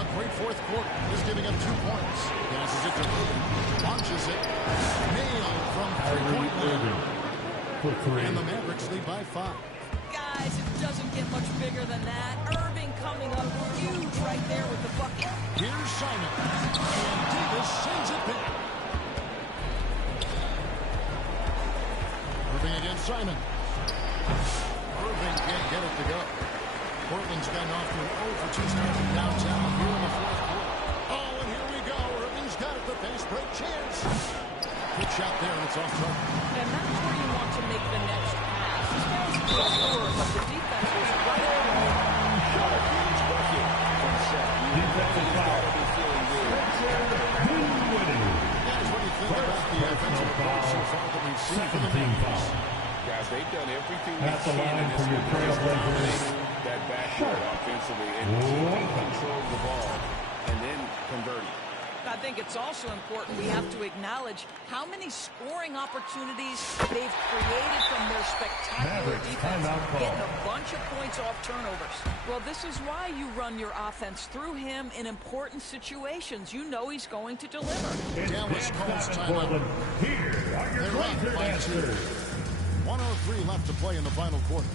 A great fourth quarter. Just giving up 2 points. Passes it to Irving. Launches it. Nailed from 3-point line. For 3. And the Mavericks lead by 5. Guys, it doesn't get much bigger than that. Irving coming up huge right there with the bucket. Here's Simon. And Davis sends it back. Irving against Simon. Irving can't get it to go. Portland's gotten off to an 0 for 2 start from downtown here in the fourth quarter. Oh, and here we go. Irving's got it. The fast break chance. Good shot there, and it's off target. And that's where you want to make the next pass. This ball's a good scorer, but the defense was right there. Shot a huge bucket from Shaq. Defensive foul. Guys, what do you think about the offensive approach so far that we've seen from the Mavericks? Guys, they've done everything At they the can line in this for your game. Trailblazers. That backcourt offensively and keeping control of the ball and then converting. I think it's also important we have to acknowledge how many scoring opportunities they've created from their spectacular Mavericks, defense, timeout call. getting a bunch of points off turnovers. Well, this is why you run your offense through him in important situations. You know he's going to deliver. Dallas calls timeout. Here are your They're up buzzer by 2. answers. 1:03 left to play in the final quarter.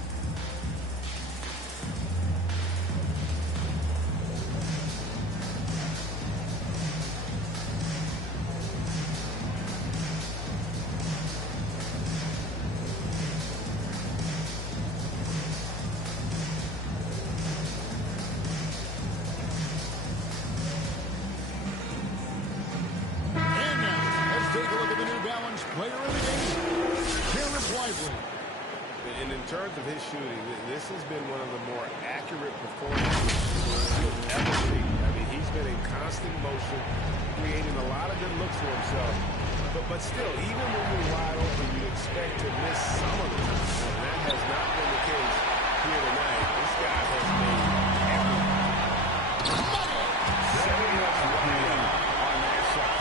And now, let's take a look at the New Balance player of the game, Caleb Lively. And in terms of his shooting, this has been one of the more accurate performances you've ever seen. I mean, he's been in constant motion, creating a lot of good looks for himself. But still, even when you're wide open, you expect to miss some of them. And that has not been the case here tonight. This guy has made every setting up running on that shot.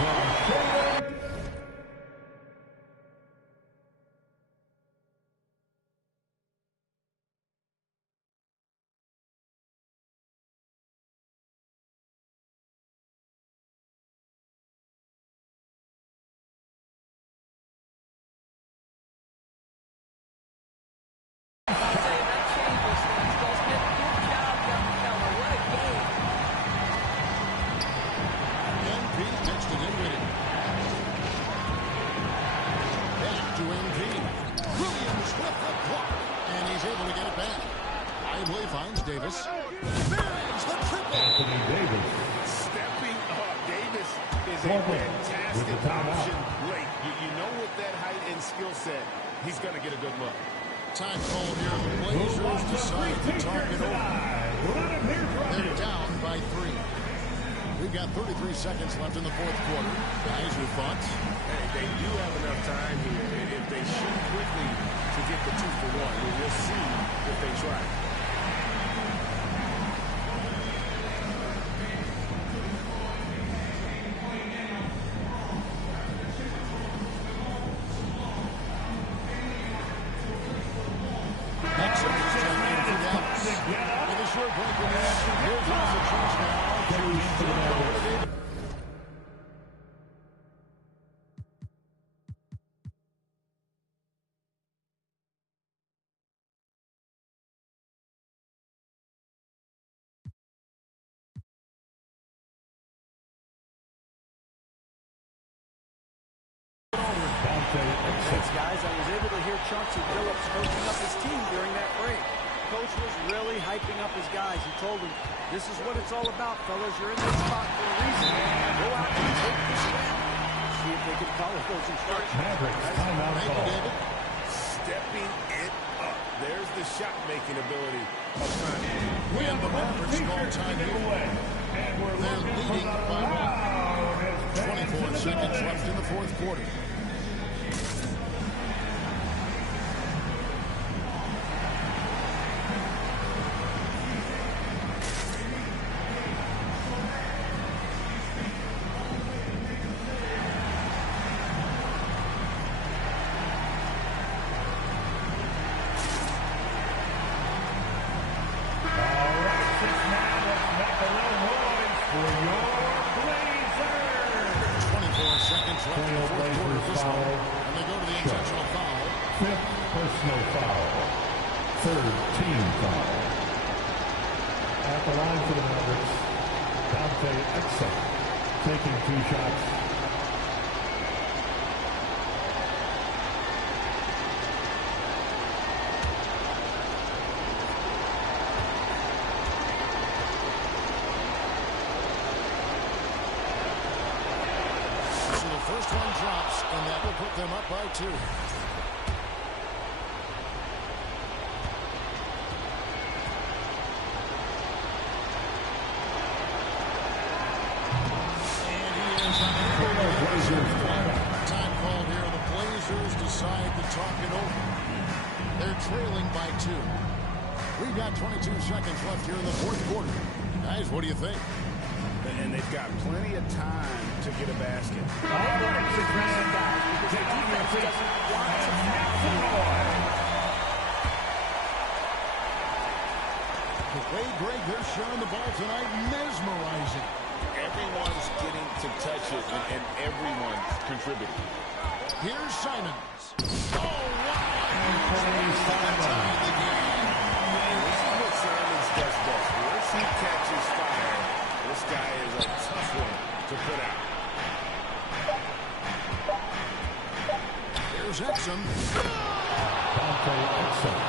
Davis. There's the triple. Anthony Davis. Stepping up. Davis is a With fantastic the timeout. option late. You know with that height and skill set, he's going to get a good look. Time call here. The Blazers decide to talk it over. They're down by 3. We've got 33 seconds left in the fourth quarter. Guys, your thoughts? Hey, they do have enough time here. If they shoot quickly to get the 2 for 1, we'll see if they try. Thanks, guys. I was able to hear Chauncey Billups coaching up his team during that break. Coach was really hyping up his guys. He told them, this is what it's all about, fellas. You're in this spot for a reason. Go out and take this win. See if they can follow those instructions. Timeout call. Stepping it up. There's the shot-making ability of Kanye. And the Mavericks call time here. They're leading by 1. 24 seconds left in the fourth quarter. First one drops, and that will put them up by 2. And he is unable to time called here. The Blazers decide to talk it over. They're trailing by 2. We've got 22 seconds left here in the fourth quarter. Guys, what do you think? And they've got plenty of time to get a basket. The way Greg, they're sharing the ball tonight, mesmerizing. Everyone's getting to touch it, and everyone's contributing. Here's Simons. Oh, wow! This is what Simons does best. Once he catches fire, this guy is a tough one to put out. There's Exum. Dante Exum.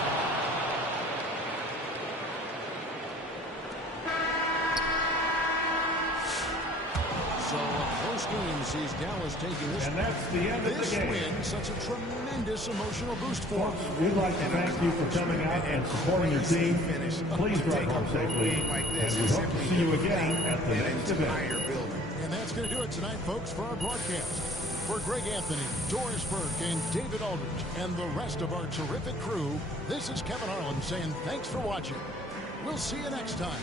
So a close game sees Dallas taking this. And that's the end of the game. This win sets a tremendous emotional boost for them. We'd like to thank you for coming out and supporting your team. Please drive home safely, and we hope to see you again at the next event. And that's going to do it tonight, folks, for our broadcast. For Greg Anthony, Doris Burke, and David Aldridge, and the rest of our terrific crew, this is Kevin Harlan saying thanks for watching. We'll see you next time.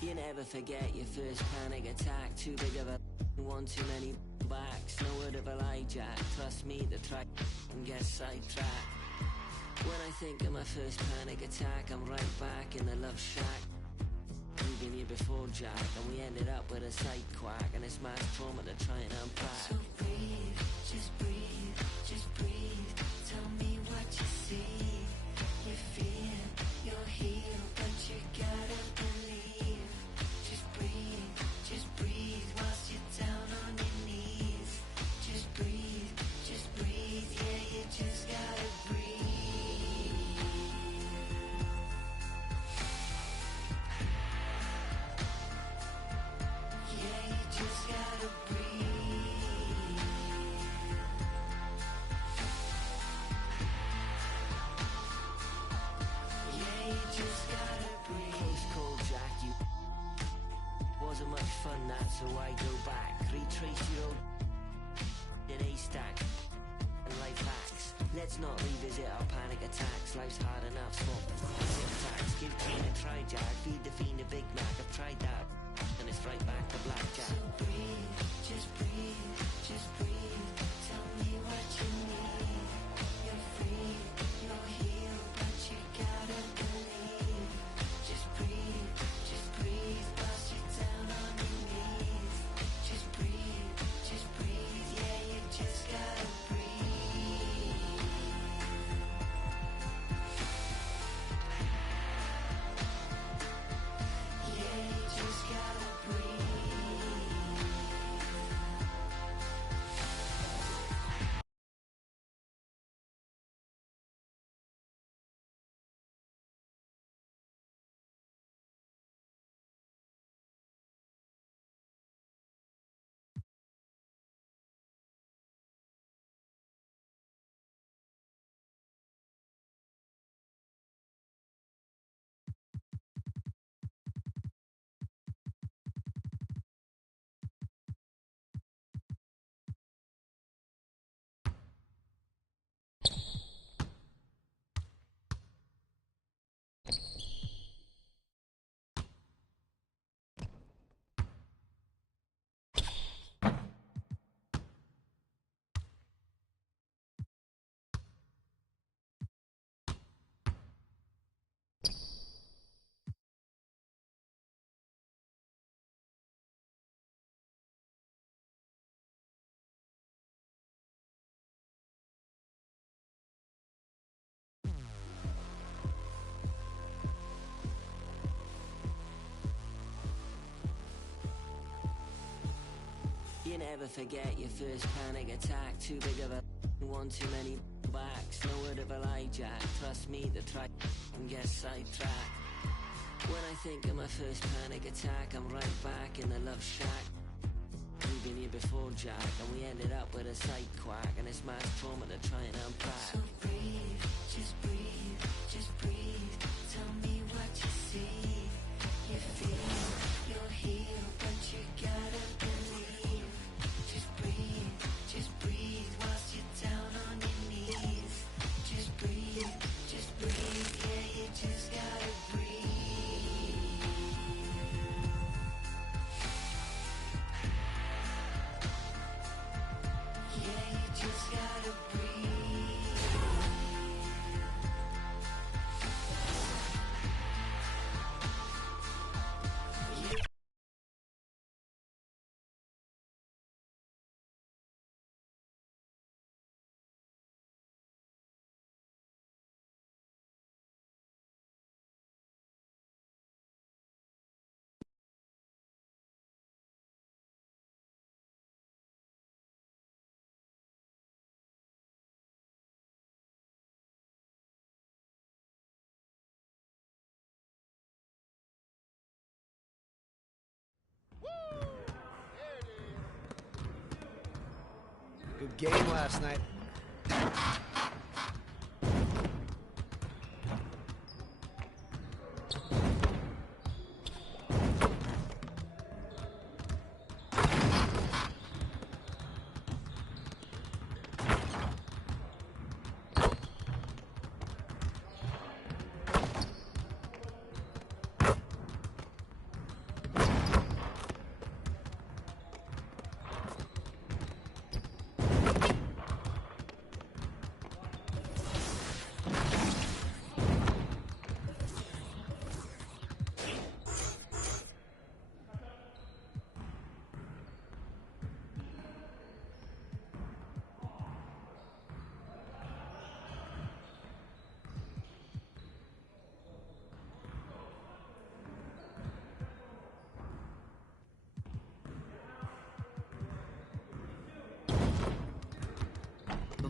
You never forget your first panic attack. Too big of a one too many backs. No word of a lie, Jack. Trust me, the track and get sidetracked. When I think of my first panic attack, I'm right back in the love shack. We've been here before, Jack, and we ended up with a sight quack, and it's mass trauma to try and unpack. So breathe, just breathe, just breathe. Tell me what you see. You feel you're healed, but you gotta believe. Just breathe whilst you're down on your knees. Just breathe, yeah, you just gotta breathe. Just gotta breathe. Yeah, you just gotta breathe. Close call, Jack, you wasn't much fun that, so I go back. Retrace your old in a stack and life hacks. Let's not revisit our panic attacks. Life's hard enough, small attacks. Give Kane a try, Jack. Feed the fiend a Big Mac. I've tried that, and it's right back to blackjack. So breathe, just breathe, just breathe. Tell me what you need. You're free, you're healed, but you gotta believe. Just breathe, whilst you're down on your knees. Just breathe, yeah, you just gotta breathe. Yeah, you just gotta breathe. You never forget your first panic attack. Too big of a one, too many backs. No word of a lie, Jack. Trust me, the try and get sidetracked. When I think of my first panic attack, I'm right back in the love shack. We've been here before, Jack, and we ended up with a sight quack, and it's mass trauma to try and unpack. So breathe, just breathe, just breathe. Tell me what you see. You feel you're healed, but you gotta believe. Just breathe whilst you're down on your knees. Just breathe, yeah, you just gotta breathe. Yeah, you just gotta breathe. Good game last night.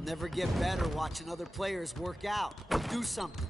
never get better watching other players work out. Do something.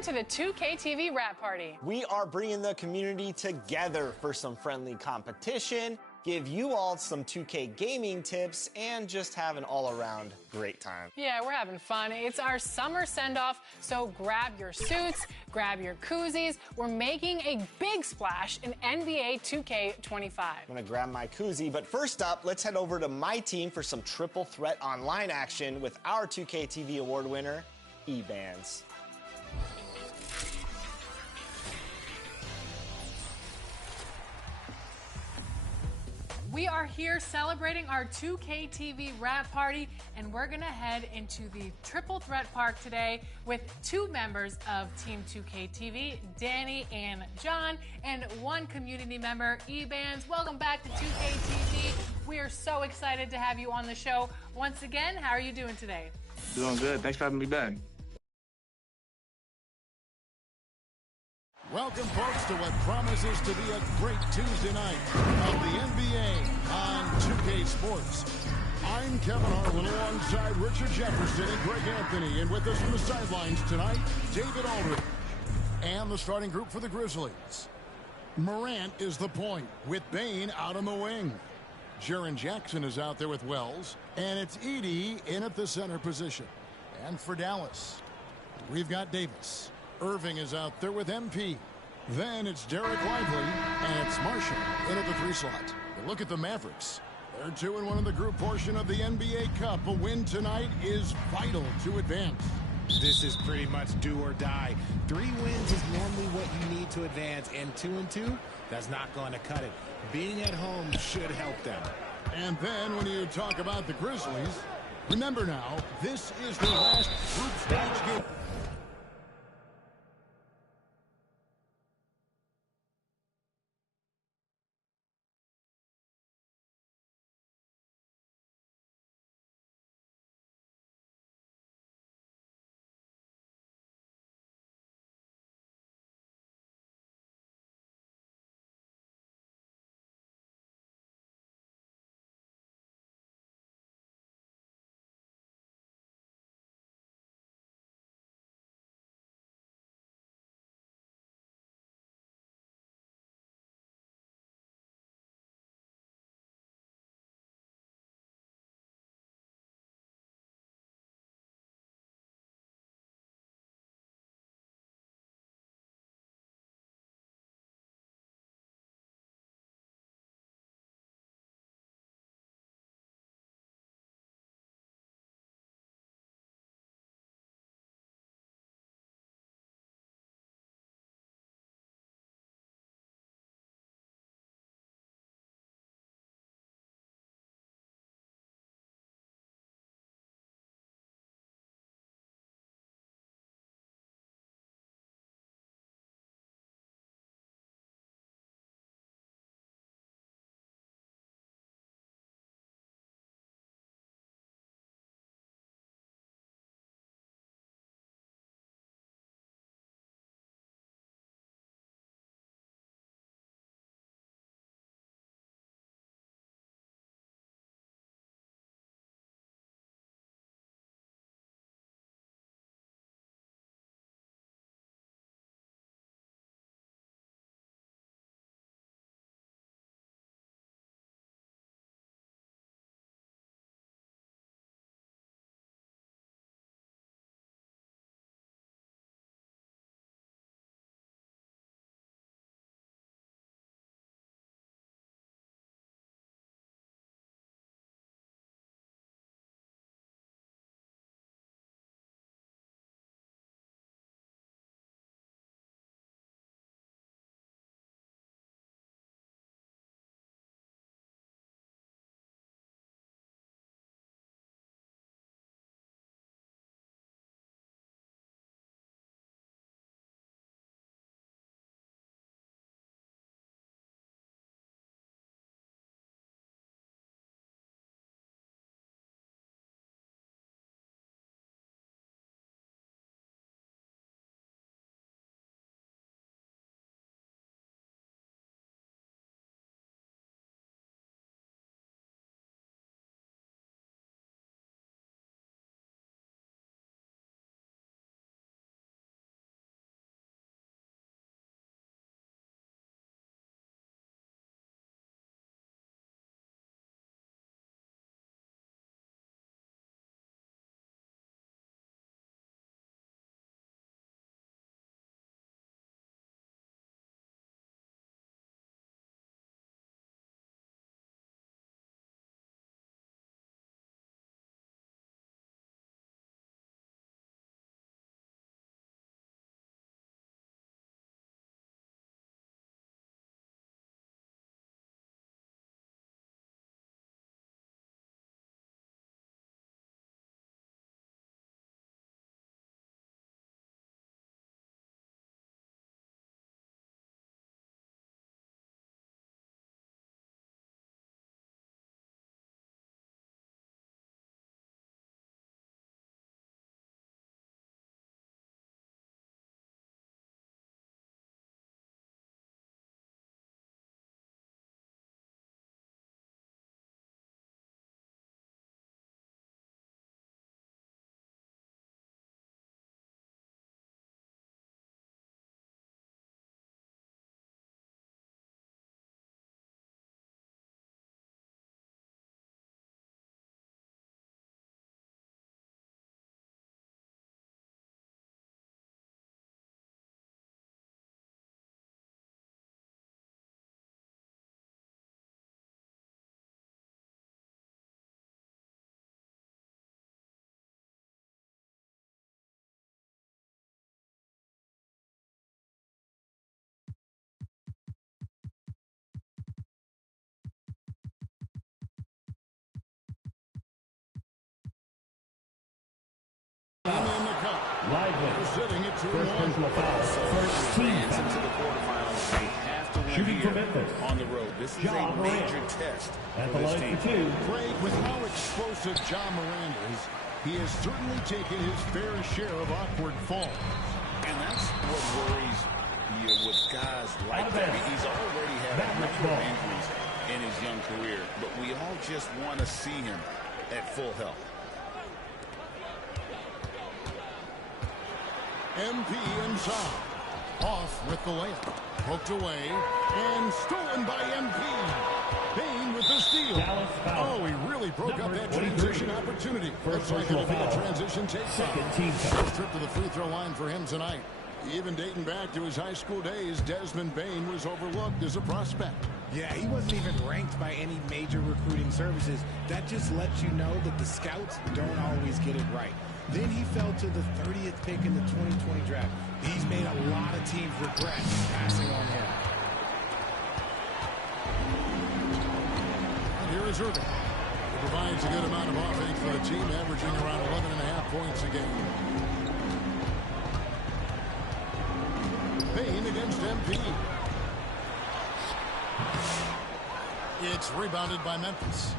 Welcome to the 2K TV Wrap Party. We are bringing the community together for some friendly competition, give you all some 2K gaming tips, and just have an all-around great time. Yeah, we're having fun. It's our summer send-off, so grab your suits, grab your koozies. We're making a big splash in NBA 2K25. I'm gonna grab my koozie, but first up, let's head over to my team for some triple threat online action with our 2K TV award winner, eBands. We are here celebrating our 2K TV Wrap Party, and we're going to head into the Triple Threat Park today with two members of Team 2K TV, Danny and John, and one community member, eBands. Welcome back to 2K TV. We are so excited to have you on the show. Once again, how are you doing today? Doing good. Thanks for having me back. Welcome, folks, to what promises to be a great Tuesday night of the NBA on 2K Sports. I'm Kevin Harlan alongside Richard Jefferson and Greg Anthony. And with us from the sidelines tonight, David Aldridge and the starting group for the Grizzlies. Morant is the point with Bane out on the wing. Jaren Jackson is out there with Wells. And it's Edey in at the center position. And for Dallas, we've got Davis. Irving is out there with MP. Then it's Derek Lively, and it's Marshall in at the 3 slot. And look at the Mavericks. They're 2-1 in the group portion of the NBA Cup. A win tonight is vital to advance. This is pretty much do or die. 3 wins is normally what you need to advance, and 2-2, that's not going to cut it. Being at home should help them. And then when you talk about the Grizzlies, remember now, this is the last group stage game. First personal foul. First team foul. Into the quarterfinals, they have to win Shooting for here Memphis. on the road. This is a major test At for the this line team. for two. Craig, with how explosive John Morant is, he has certainly taken his fair share of awkward falls. And that's what worries you with guys like that. He's already had a number of injuries in his young career, but we all just want to see him at full health. MP inside. Off with the layup. Poked away and stolen by MP. Bane with the steal. Oh, he really broke up that transition opportunity. Looks like it'll be a transition takeoff. Second team First trip to the free throw line for him tonight. Even dating back to his high school days, Desmond Bane was overlooked as a prospect. Yeah, he wasn't even ranked by any major recruiting services. That just lets you know that the scouts don't always get it right. Then he fell to the 30th pick in the 2020 draft. He's made a lot of teams regret passing on him. And here is Irving. He provides a good amount of offense for the team, averaging around 11.5 points a game. Bane against MP. It's rebounded by Memphis.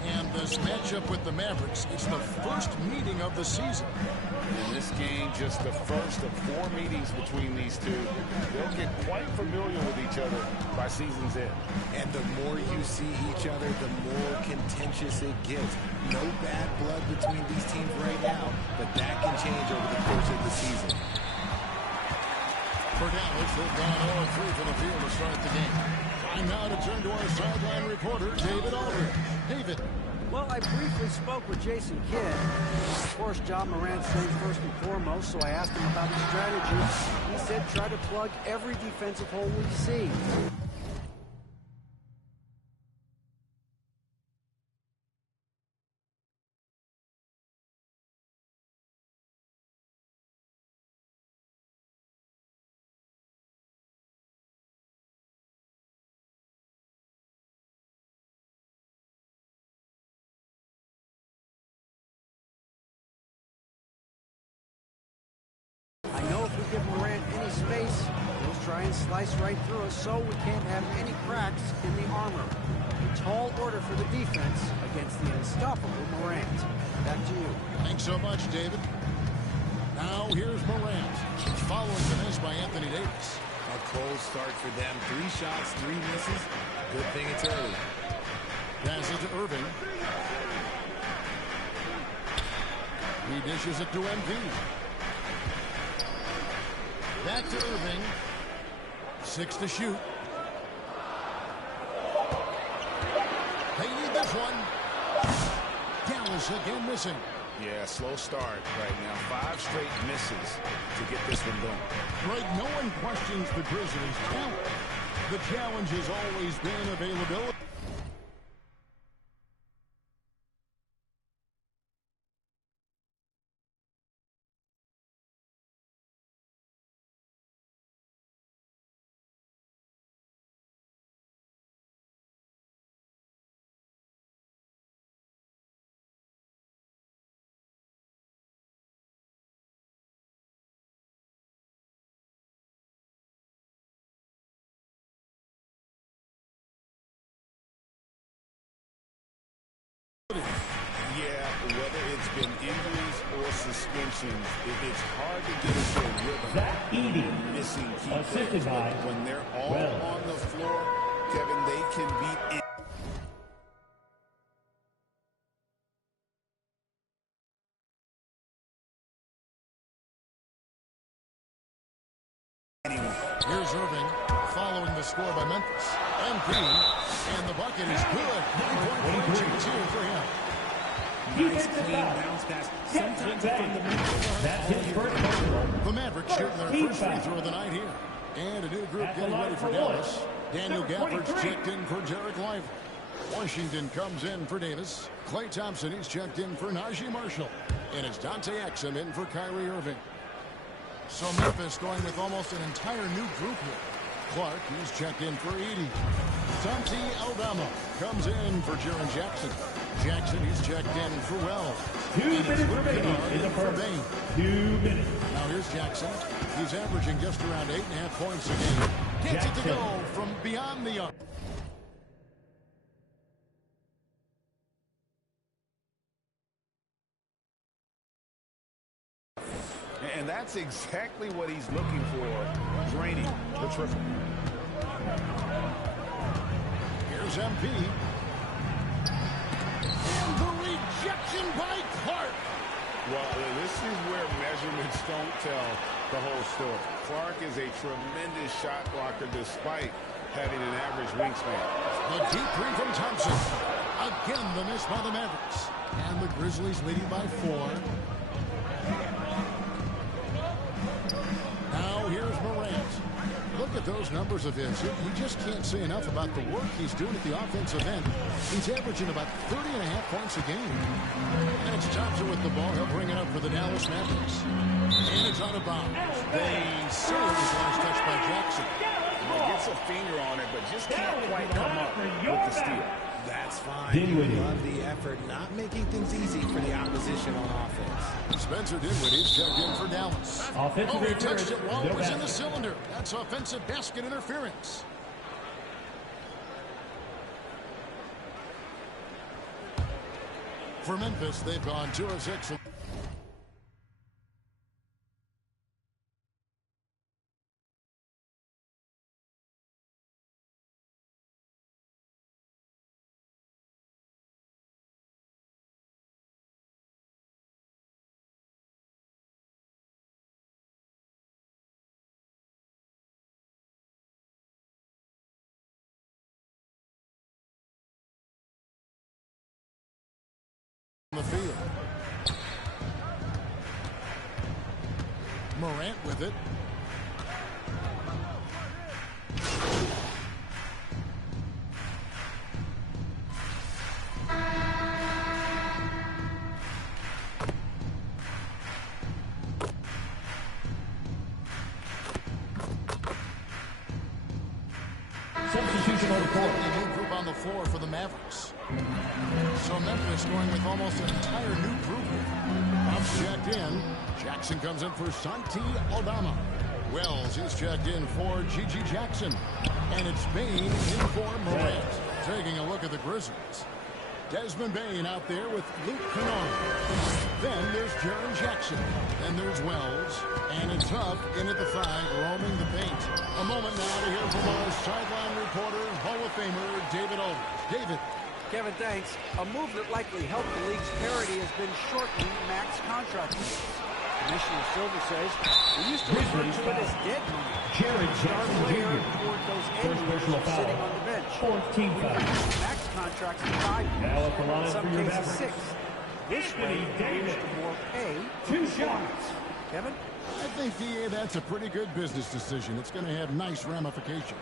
And this matchup with the Mavericks, it's the first meeting of the season. In this game, just the first of 4 meetings between these two. They'll get quite familiar with each other by season's end. And the more you see each other, the more contentious it gets. No bad blood between these teams right now, but that can change over the course of the season. For Dallas, they've gone 0-3 from the field to start the game. Time now to turn to our sideline reporter, David Aldridge. David. Well, I briefly spoke with Jason Kidd. Of course, John Morant stayed first and foremost, so I asked him about the strategy. He said try to plug every defensive hole we see. I know if we give Morant any space, he'll try and slice right through us, so we can't have any cracks in the armor. A tall order for the defense against the unstoppable Morant. Back to you. Thanks so much, David. Now here's Morant, following the miss by Anthony Davis. A cold start for them. 3 shots, 3 misses. Good thing it's early. Passes to Irving. He dishes it to MP. Back to Irving. 6 to shoot. They need this one. Dallas again missing. Yeah, slow start right now. 5 straight misses to get this one going. Right, no one questions the Grizzlies' talent. The challenge has always been availability. Yeah, whether it's been injuries or suspensions, it's hard to get into a rhythm. Zach Edey, missing key assisted players. by When they're all Wells. on the floor, Kevin, they can beat it. Here's Irving following the score by Memphis. MP, and the bucket is good. 9-point break for him. Nice clean bounce pass. Sometimes from the That's his first personal. The Mavericks shooting their first free throw of the night here. And a new group getting ready for Dallas. Daniel Gafford's checked in for Derek Lively. Washington comes in for Davis. Klay Thompson is checked in for Najee Marshall. And it's Dante Exum in for Kyrie Irving. So Memphis going with almost an entire new group here. Clark, he's checked in for Edey. Santi Aldama comes in for Jaren Jackson. Jackson, he's checked in for Wells. 2 minutes remaining in the first. 2 minutes. Now here's Jackson. He's averaging just around 8.5 points a game. Gets it to go from beyond the arc. And that's exactly what he's looking for, draining the triple. Here's MP. And the rejection by Clark. Well, this is where measurements don't tell the whole story. Clark is a tremendous shot blocker despite having an average wingspan. The deep three from Thompson. Again, the miss by the Mavericks. And the Grizzlies leading by 4. Now here's Morant. Look at those numbers of his. You just can't say enough about the work he's doing at the offensive end. He's averaging about 30.5 points a game. And it's Thompson with the ball. He'll bring it up for the Dallas Mavericks. And it's out of bounds. They say it was last touch by Jackson. Gets a finger on it, but just can't quite come up with the steal. That's fine. Dinwiddie. Love the effort, not making things easy for the opposition on offense. Spencer Dinwiddie's checked in for Dallas. Offensive he touched it while it was basket. in the cylinder. That's offensive basket interference. For Memphis, they've gone 2 of 6. The field. Morant with it. Substitution on the court. New group on the floor for the Mavericks. So Memphis going with almost an entire new group here. Pump's checked in. Jackson comes in for Santi Aldama. Wells is checked in for Gigi Jackson. And it's Bane in for Morant. Taking a look at the Grizzlies. Desmond Bane out there with Luke Kennard. Then there's Jaren Jackson. Then there's Wells. And it's Huff in at the 5, roaming the paint. A moment now to hear from our sideline reporter, Hall of Famer David Aldridge. David. Kevin, thanks. A move that likely helped the league's parity has been shortening max contract years. Commissioner Silver says we used to refer to it as dead money. Jared Jackson Jr. Toward those First personal foul. sitting on the bench. 4th team foul. Max contracts in 5 years. Now at the line in some for your cases Mavericks. 6. This way, Davis. more pay. 2 shots. Kevin? I think, DA, that's a pretty good business decision. It's going to have nice ramifications.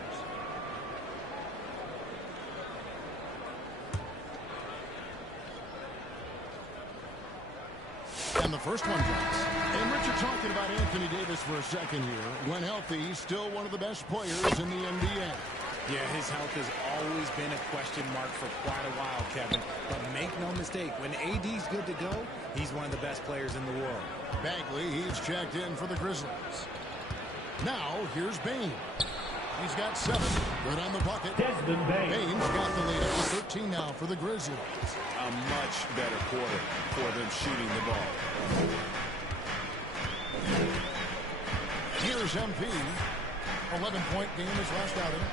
And the first one drops. And Richard talking about Anthony Davis for a second here. When healthy, he's still one of the best players in the NBA. Yeah, his health has always been a question mark for quite a while, Kevin. But make no mistake, when AD's good to go, he's one of the best players in the world. Bagley, he's checked in for the Grizzlies. Now, here's Bane. He's got 7. Good on the bucket. Desmond Bane. Bane's got the lead up to 13 now for the Grizzlies. A much better quarter for them shooting the ball. Here's MP. 11-point game his last outing.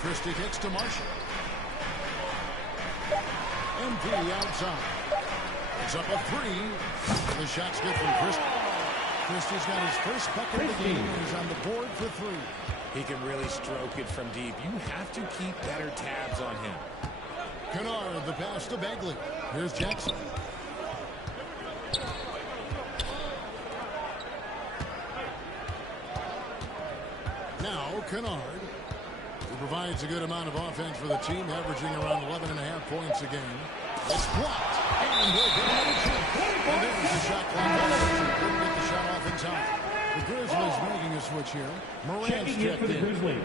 Christie kicks to Marshall. MP outside. It's up a 3. The shot's good from Christie. Christie's got his first bucket of the game and is on the board for 3. He can really stroke it from deep. You have to keep better tabs on him. Kennard, the pass to Bagley. Here's Jackson. Now Kennard, who provides a good amount of offense for the team, averaging around 11.5 points a game. It's blocked. And they'll get another chance. And there's the shot clock. Couldn't get the shot off in time. The Grizzlies making a switch here. Morant's checked in.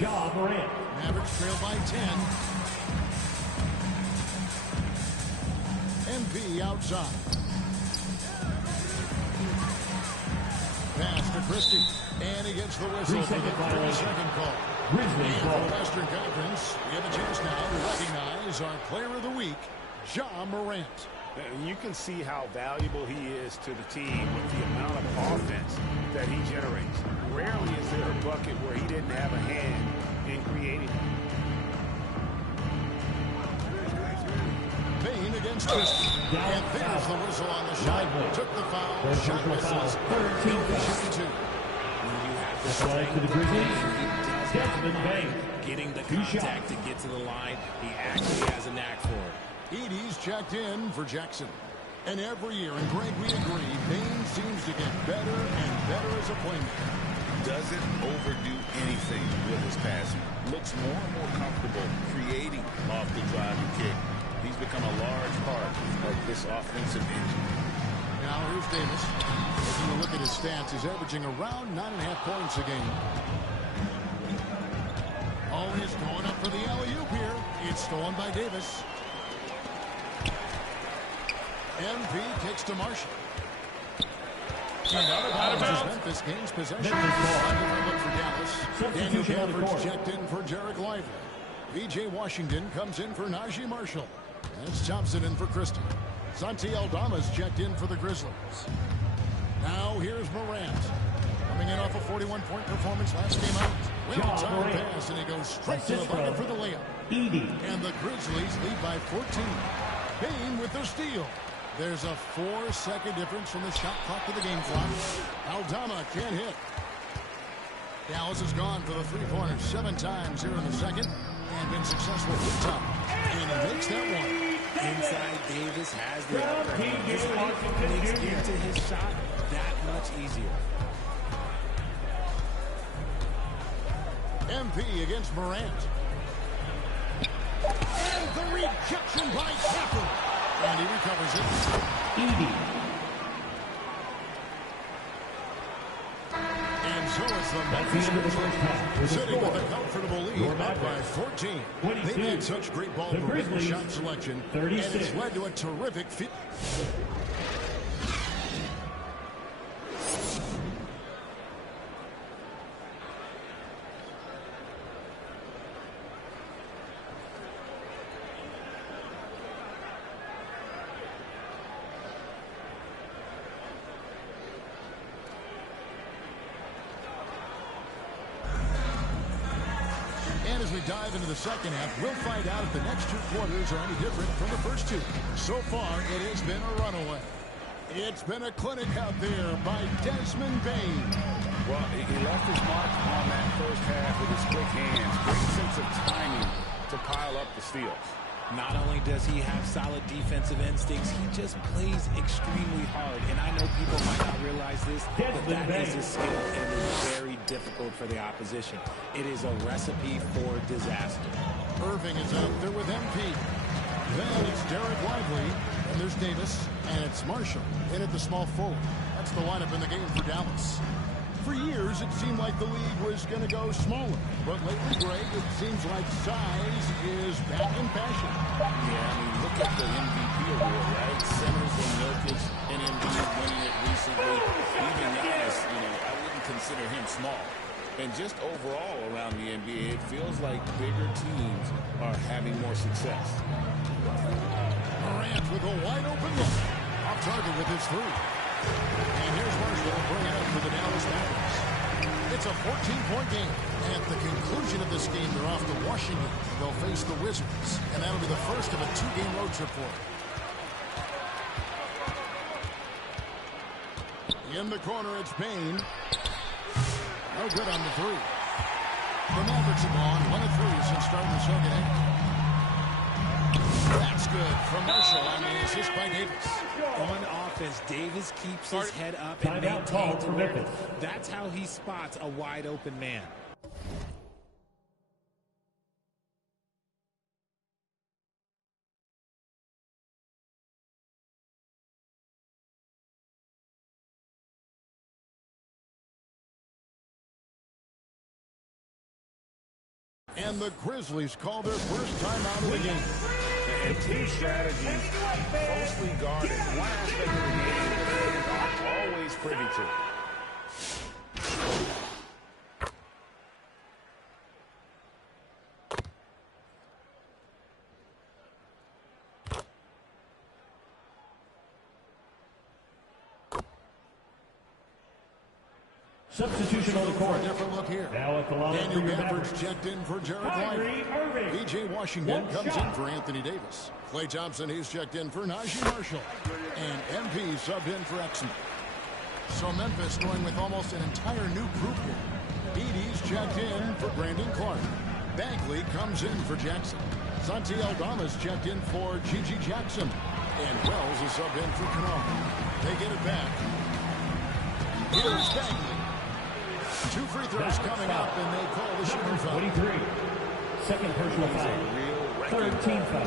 Ja Morant. Mavericks trail by 10. MP outside. Pass to Christie. And he gets the whistle for the 3-second call. Grizzlies ball. For the Western Conference, we have a chance now to recognize our player of the week, Ja Morant. You can see how valuable he is to the team with the amount of offense that he generates. Rarely is there a bucket where he didn't have a hand in creating it. Bain against Christie. And there's the whistle on the shot. Took the foul. Shot misses. He'll be shooting two. That's right to the Grizzlies. Desmond Bain. Getting the contact to get to the line, he actually has a knack for it. Edey's checked in for Jackson. And every year, and Greg, we agree, Bain seems to get better and better as a playmaker. Doesn't overdo anything with his passing. Looks more and more comfortable creating off the drive and kick. He's become a large part of this offensive engine. Now here's Davis. Taking a look at his stats, he's averaging around 9.5 points a game. Always going up for the alley-oop here. It's stolen by Davis. MP kicks to Marshall. And out of bounds is Memphis gains possession. Look for Dallas. Daniel Gafford's checked in for Derek Lively. V.J. Washington comes in for Najee Marshall. That's Thompson in for Christie. Santi Aldama's checked in for the Grizzlies. Now here's Morant. Coming in off a 41-point performance last game out. Well-timed pass, and he goes straight to the bucket for the layup. Edey. And the Grizzlies lead by 14. Bain with the steal. There's a 4-second difference from the shot clock to the game clock. Aldama can't hit. Dallas has gone for the three-pointers 7 times here in the second and been successful 3 times. And he makes that one. Inside, Davis has the upper hand. This makes into his shot that much easier. MP against Morant. And the rejection by Capper. And he recovers it. Edey. And so it's the Memphis Grizzlies sitting with a comfortable lead up by 14. They've had such great ball movement and shot selection, and it's led to a terrific fit. And as we dive into the second half, we'll find out if the next 2 quarters are any different from the first 2. So far, it has been a runaway. It's been a clinic out there by Desmond Bain. Well, he left his mark on that first half with his quick hands. Great sense of timing to pile up the steals. Not only does he have solid defensive instincts, he just plays extremely hard. And I know people might not realize this, but that is a skill and is very difficult for the opposition. It is a recipe for disaster. Irving is out there with MP. Then it's Derek Lively, and there's Davis, and it's Marshall in at the small forward. That's the lineup in the game for Dallas. For years, it seemed like the league was going to go smaller. But lately, Greg, it seems like size is back in fashion. Yeah, I mean, look at the MVP award, right? Centers and Jokic and Embiid winning it recently. Even Giannis, I wouldn't consider him small. And just overall around the NBA, it feels like bigger teams are having more success. Morant with a wide open look. Off target with his 3. And here's Marshall to bring it up for the Dallas Mavericks. It's a 14-point game. And at the conclusion of this game, they're off to Washington. They'll face the Wizards. And that'll be the first of a 2-game road trip for them. In the corner, it's Bain. No good on the 3. The Mavericks have gone 1 of 3 since starting the second half. That's good from Marshall on the assist by Davis. On offense, Davis keeps his head up and maintains it. That's how he spots a wide open man. And the Grizzlies call their first timeout of the game. And team strategies closely guarded. One aspect of the game that fans aren't always privy to. Substitution on the court. Different look here. Now at the line. Daniel Gafford's checked in for Jared Lively. P.J. Washington comes in for Anthony Davis. Klay Thompson, he's checked in for Najee Marshall. And MP subbed in for Exum. So Memphis going with almost an entire new group here. Edey's checked in for Brandon Clark. Bagley comes in for Jackson. Santi Aldama's checked in for Gigi Jackson. And Wells is subbed in for Canal. They get it back. Here's Bagley. 2 free throws coming up, and they call the shooting foul. 23. Second personal foul. Third team foul.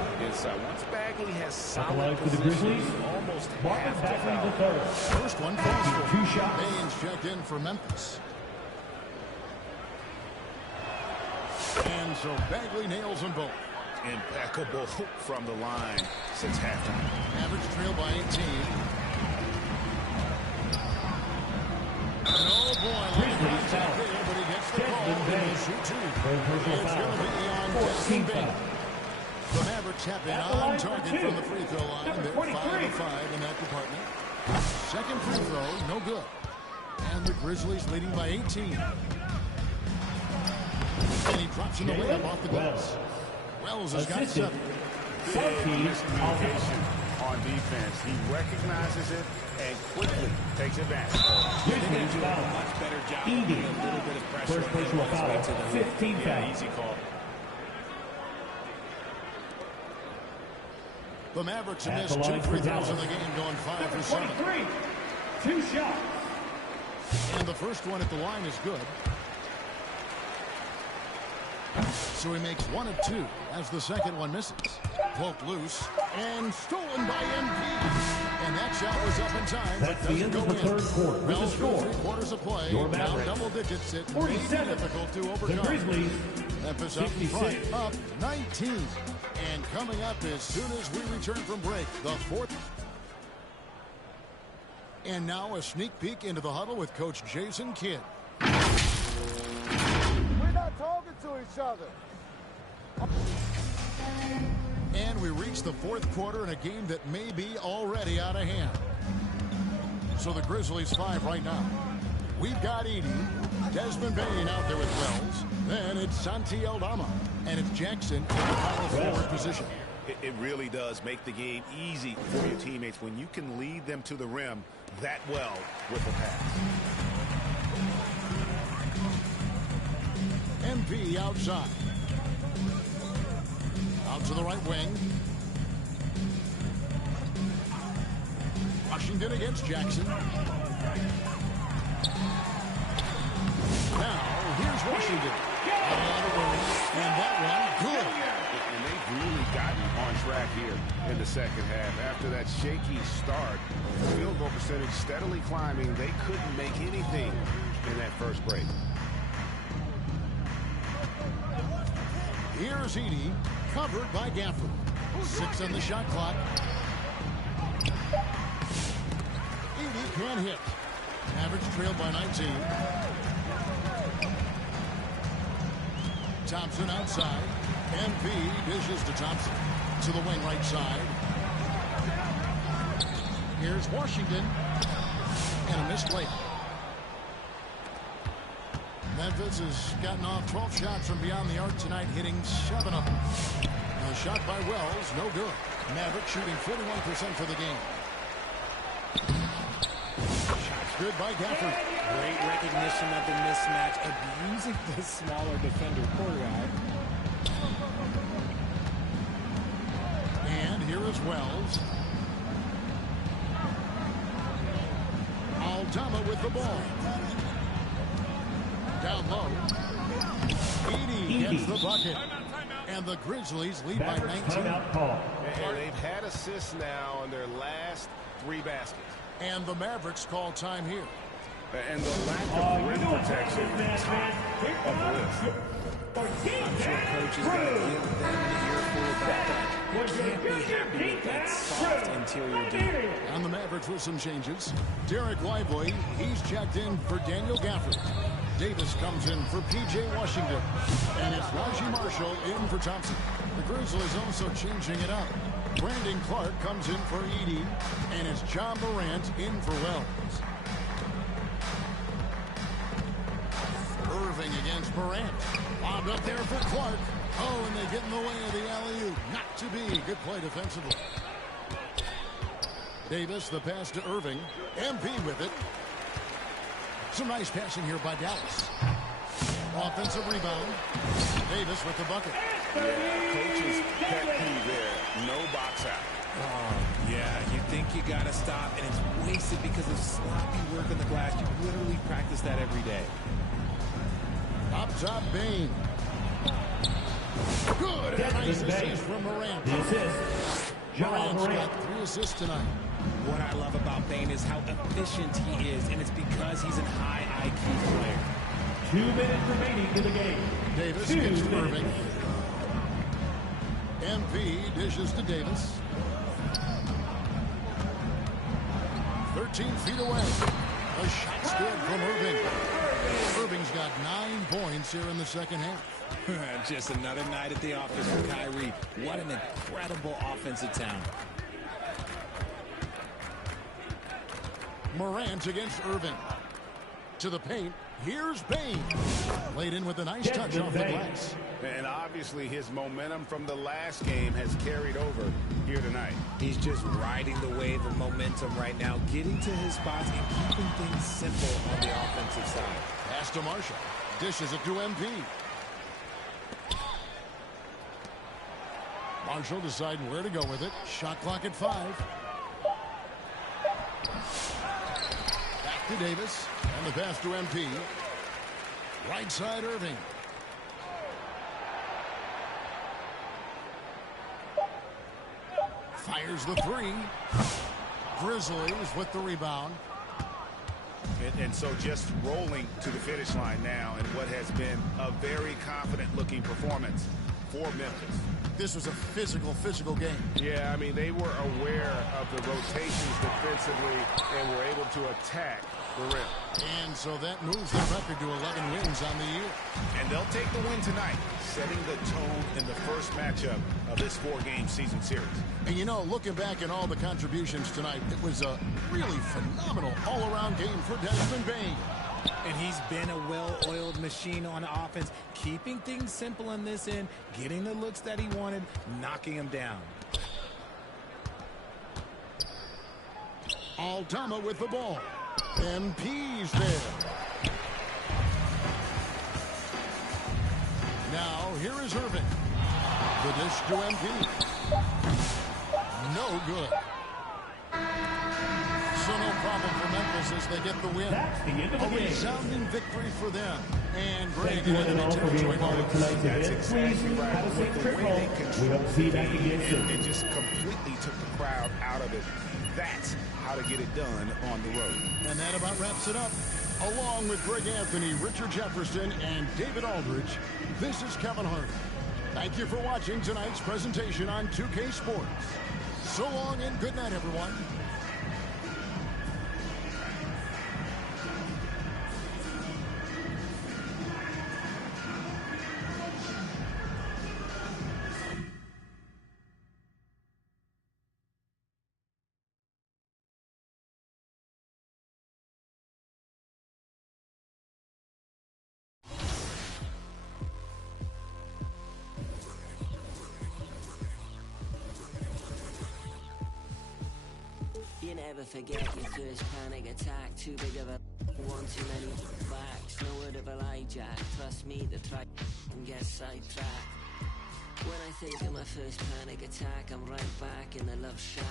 Once Bagley has solid for the Grizzlies. almost Marvin half Bagley the third. First one falls. 2 shots. Baines checked in for Memphis. And so Bagley nails them both. Impeccable from the line since halftime. Average trail by 18. Oh boy, Grizzlies foul. but he gets the call and he'll shoot 2. It's going to be on 14 Desmond foul. Bain. The Mavericks have been on target from the free throw line. They're 5 of 5 in that department. Second free throw, no good. And the Grizzlies leading by 18. And he drops in the layup off the glass. Wells has got 7. Big miscommunication on defense. He recognizes it and quickly takes advantage. They can do a much better job of putting a little bit of pressure First personal foul. 15 foul. Easy call. The Mavericks have missed 2 free throws in the game, going 5 for 7. 2 shots. And the first one at the line is good. So he makes 1 of 2 as the second one misses. Poked loose and stolen by MP. And that shot was up in time, but That's the doesn't end go of the in. third quarter. With the score, 3/4 of play, your now Mavericks, double digits. It may be 47. difficult to The overcome. Grizzlies, Memphis up in 56. front, up 19. And coming up as soon as we return from break, the fourth. And now a sneak peek into the huddle with Coach Jason Kidd. We're not talking to each other. And we reach the fourth quarter in a game that may be already out of hand. So the Grizzlies 5 right now. We've got Edey, Desmond Bain out there with Wells. Then it's Santi Aldama. And it's Jackson in the power forward position. It really does make the game easy for your teammates when you can lead them to the rim that well with a pass. MP outside. Out to the right wing. Washington against Jackson. Now, here's Washington. And that one, good. And they've really gotten on track here in the second half. After that shaky start, field goal percentage steadily climbing. They couldn't make anything in that first break. Here's Edey, covered by Gafford. 6 on the shot clock. Edey can't hit. Average trailed by 19. Thompson outside. MP dishes to Thompson. To the wing right side. Here's Washington. And a missed layup. Memphis has gotten off 12 shots from beyond the arc tonight, hitting 7 of them. A shot by Wells, no good. Maverick shooting 41% for the game. Shots good by Gafford. Great recognition of the mismatch, abusing the smaller defender quarterback. And here is Wells. Aldama with the ball. Down low. Edey gets the bucket. And the Grizzlies lead by 19. And they've had assists now on their last 3 baskets. And the Mavericks call time here. And the lack of rim protection top of the list. I'm sure coaches got to give them an earful about that. You can't be happy with that soft interior D. On the Mavericks with some changes. Derek Lively, he's checked in for Daniel Gafford. Davis comes in for P.J. Washington. And it's Raji Marshall in for Thompson. The Grizzlies also changing it up. Brandon Clark comes in for Edey. And it's John Morant in for Wells. Irving against Morant. Lobbed up there for Clark. Oh, and they get in the way of the alley-oop. Not to be. Good play defensively. Davis, the pass to Irving. MP with it. Some nice passing here by Dallas. Offensive rebound. Davis with the bucket. Yeah, coach's pet peeve there. No box out. Oh, yeah, you think you got to stop, and it's wasted because of sloppy work on the glass. You literally practice that every day. Up top, Bane. Good. Nice assist from Morant. The assist. Morant's got 3 assists tonight. What I love about Bane is how efficient he is, and it's because he's a high IQ player. 2 minutes remaining in the game. Davis gets to Irving. MP dishes to Davis. 13 feet away. A shot's good from Irving. Irving's got 9 points here in the second half. Just another night at the office for Kyrie. What an incredible offensive talent. Morant against Irving. To the paint. Here's Bane. Laid in with a nice touch off the glass. And obviously his momentum from the last game has carried over here tonight. He's just riding the wave of momentum right now, getting to his spots and keeping things simple on the offensive side. Pass to Marshall. Dishes it to MP. Marshall deciding where to go with it. Shot clock at 5. Back to Davis. And the pass to MP. Right side Irving. Fires the 3. Grizzlies with the rebound. And so just rolling to the finish line now in what has been a very confident-looking performance for Memphis. This was a physical game. Yeah, I mean, they were aware of the rotations defensively and were able to attack the rim. And so that moves their record to 11 wins on the year. And they'll take the win tonight, setting the tone in the first matchup of this 4-game season series. And you know, looking back at all the contributions tonight, it was a really phenomenal all-around game for Desmond Bane. And he's been a well-oiled machine on offense, keeping things simple on this end, getting the looks that he wanted, knocking them down. Altama with the ball. MP's there. Now, here is Irving. The dish to MP. No good. So no problem for Memphis as they get the win. That's the end of the game. Resounding victory for them. And Greg Thank you in all for being part of tonight's event. Please have a safe trip home. We hope to see you back again soon. It just completely took the crowd out of it. That's how to get it done on the road. And that about wraps it up. Along with Greg Anthony, Richard Jefferson, and David Aldridge, this is Kevin Hart. Thank you for watching tonight's presentation on 2K Sports. So long and good night, everyone. You never forget your first panic attack. Too big of a one too many backs. No word of a lie, Jack. Trust me, the try and get sidetracked. When I think of my first panic attack, I'm right back in the love shack.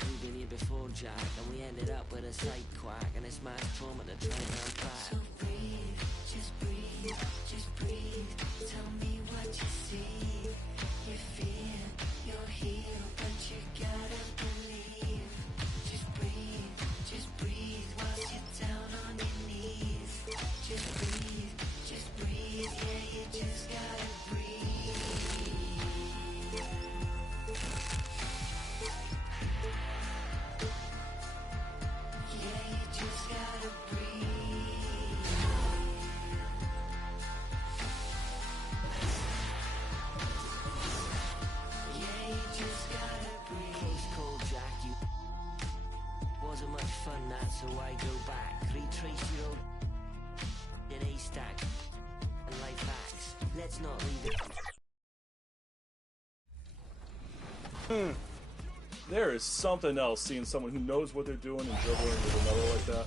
We've been here before, Jack, and we ended up with a sight quack, and it's mass trauma to try and unpack. So breathe, just breathe, just breathe. Tell me what you see. You feel you're healed, but you gotta believe. Just breathe whilst you're down on your knees. Just breathe, yeah, you just so much fun, that's so I go back. Retrace your old in a stack and life hacks. Let's not leave it. There is something else seeing someone who knows what they're doing and dribbling with another like that.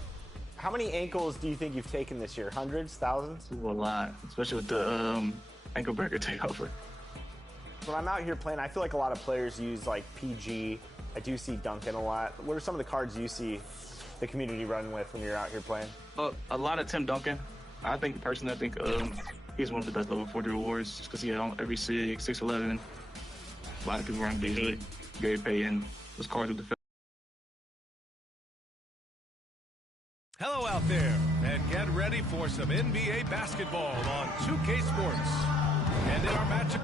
How many ankles do you think you've taken this year? Hundreds? Thousands? A lot, especially with the ankle breaker takeover. When I'm out here playing, I feel like a lot of players use like PG. I do see Duncan a lot. What are some of the cards you see the community run with when you're out here playing? A lot of Tim Duncan. I think personally, he's one of the best level 40 rewards just because he had every 6'11". A lot of people run Beasley, Gary Payton, those cards with the. Hello out there, and get ready for some NBA basketball on 2K Sports. And in our matchup.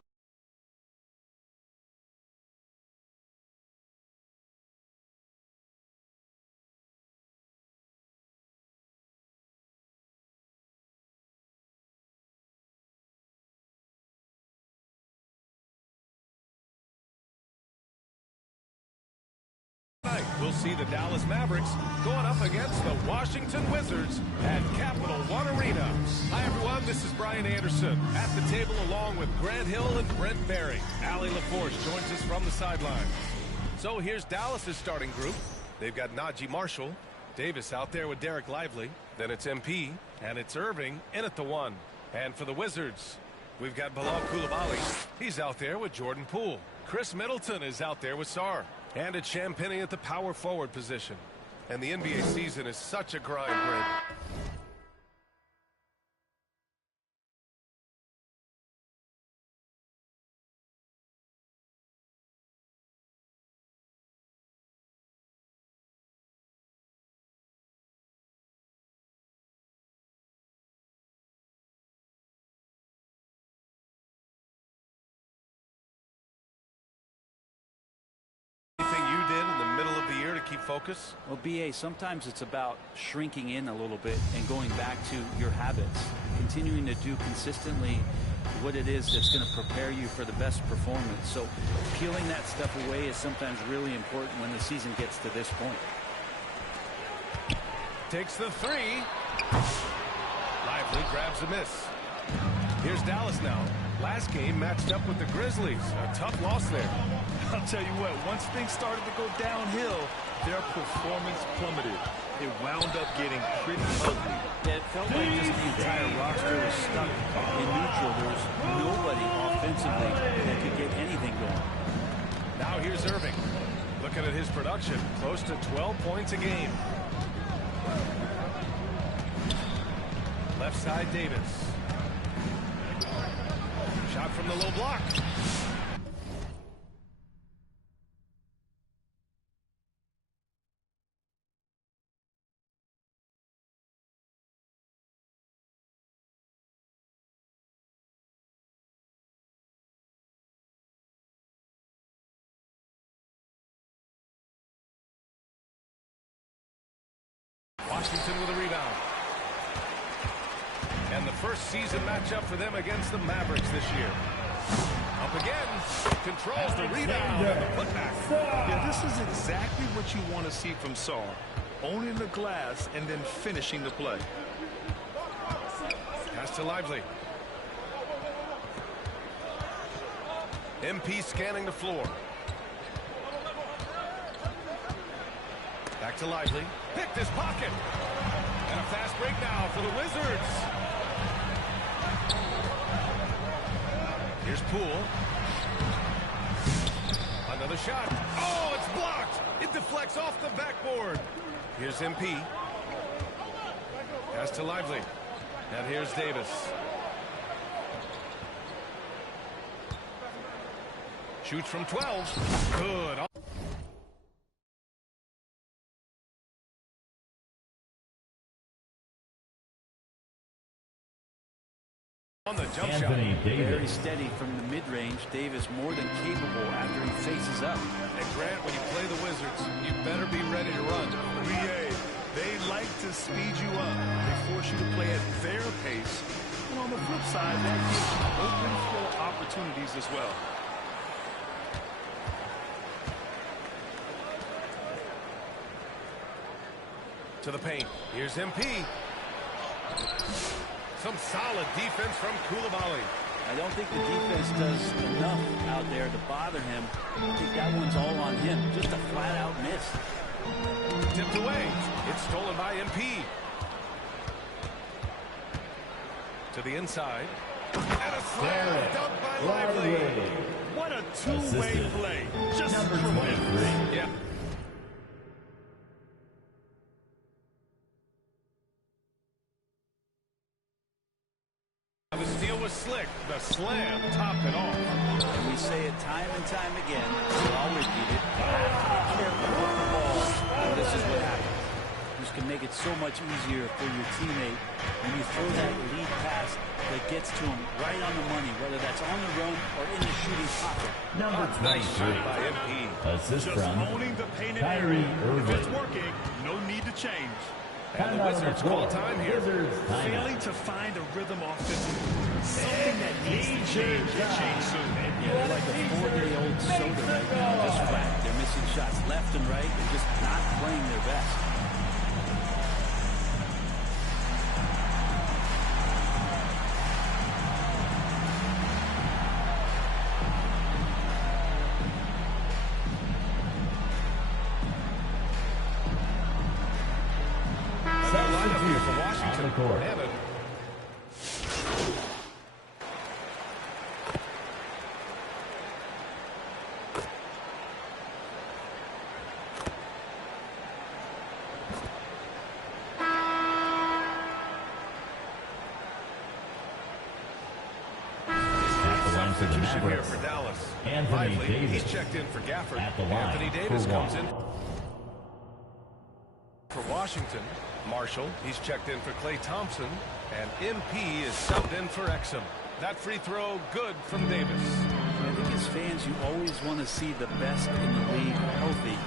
We'll see the Dallas Mavericks going up against the Washington Wizards at Capital One Arena. Hi, everyone. This is Brian Anderson at the table along with Grant Hill and Brent Barry. Allie LaForce joins us from the sideline. So here's Dallas's starting group. They've got Najee Marshall, Davis out there with Derek Lively. Then it's MP, and it's Irving in at the 1. And for the Wizards, we've got Bilal Coulibaly. He's out there with Jordan Poole. Chris Middleton is out there with Sarr. And it's Champagnie at the power forward position. And the NBA season is such a grind, Brent. Keep focus? Well, BA, sometimes it's about shrinking in a little bit and going back to your habits, continuing to do consistently what it is that's going to prepare you for the best performance. So peeling that stuff away is sometimes really important when the season gets to this point. Takes the 3. Lively grabs a miss. Here's Dallas now. Last game matched up with the Grizzlies. A tough loss there. I'll tell you what, once things started to go downhill, their performance plummeted. It wound up getting pretty ugly. It felt like just the entire roster was stuck in neutral. There was nobody offensively that could get anything going. Now here's Irving. Looking at his production, close to 12 points a game. Left side, Davis. Shot from the low block. Washington with a rebound. And the first season matchup for them against the Mavericks this year. Up again. Controls the rebound and the putback. Yeah, this is exactly what you want to see from Sarr. Owning the glass and then finishing the play. Pass to Lively. MP scanning the floor. Back to Lively. Picked his pocket. And a fast break now for the Wizards. Here's Poole. Another shot. Oh, it's blocked. It deflects off the backboard. Here's MP. Pass to Lively. And here's Davis. Shoots from 12. Good. On the jump shot. Very steady from the mid-range. Davis more than capable after he faces up. And Grant, when you play the Wizards, you better be ready to run. They like to speed you up. They force you to play at their pace. And on the flip side, that gives you open floor opportunities as well. To the paint. Here's MP. Some solid defense from Coulibaly. I don't think the defense does enough out there to bother him. I think that one's all on him. Just a flat-out miss. Tipped away. It's stolen by MP. To the inside. And a slam dunk by Lively. What a two-way play. Just number tremendous. 23. Yeah. The steal was slick. The slam topped it off. And we say it time and time again. We'll all repeat it. You have to be careful with the ball. And this is what happens. This can make it so much easier for your teammate when you throw that lead pass that gets to him right on the money, whether that's on the run or in the shooting pocket. Number 23. By MP. Assist Just from owning the painted Kyrie area. If Irving. it's working, no need to change. And the Wizards call time here. Failing to find a rhythm offensively. Something that needs to change and change soon. Yeah, they're like a 4-day-old soda right now. Just flat. They're missing shots left and right. They're just not playing their best. Substitution here for Dallas. Anthony Lively, Davis. he's checked in for Gafford. At the line Anthony Davis for comes in Washington. for Washington. Marshall, he's checked in for Klay Thompson. And MP is subbed in for Exum. That free throw good from Davis. I think as fans, you always want to see the best in the league healthy.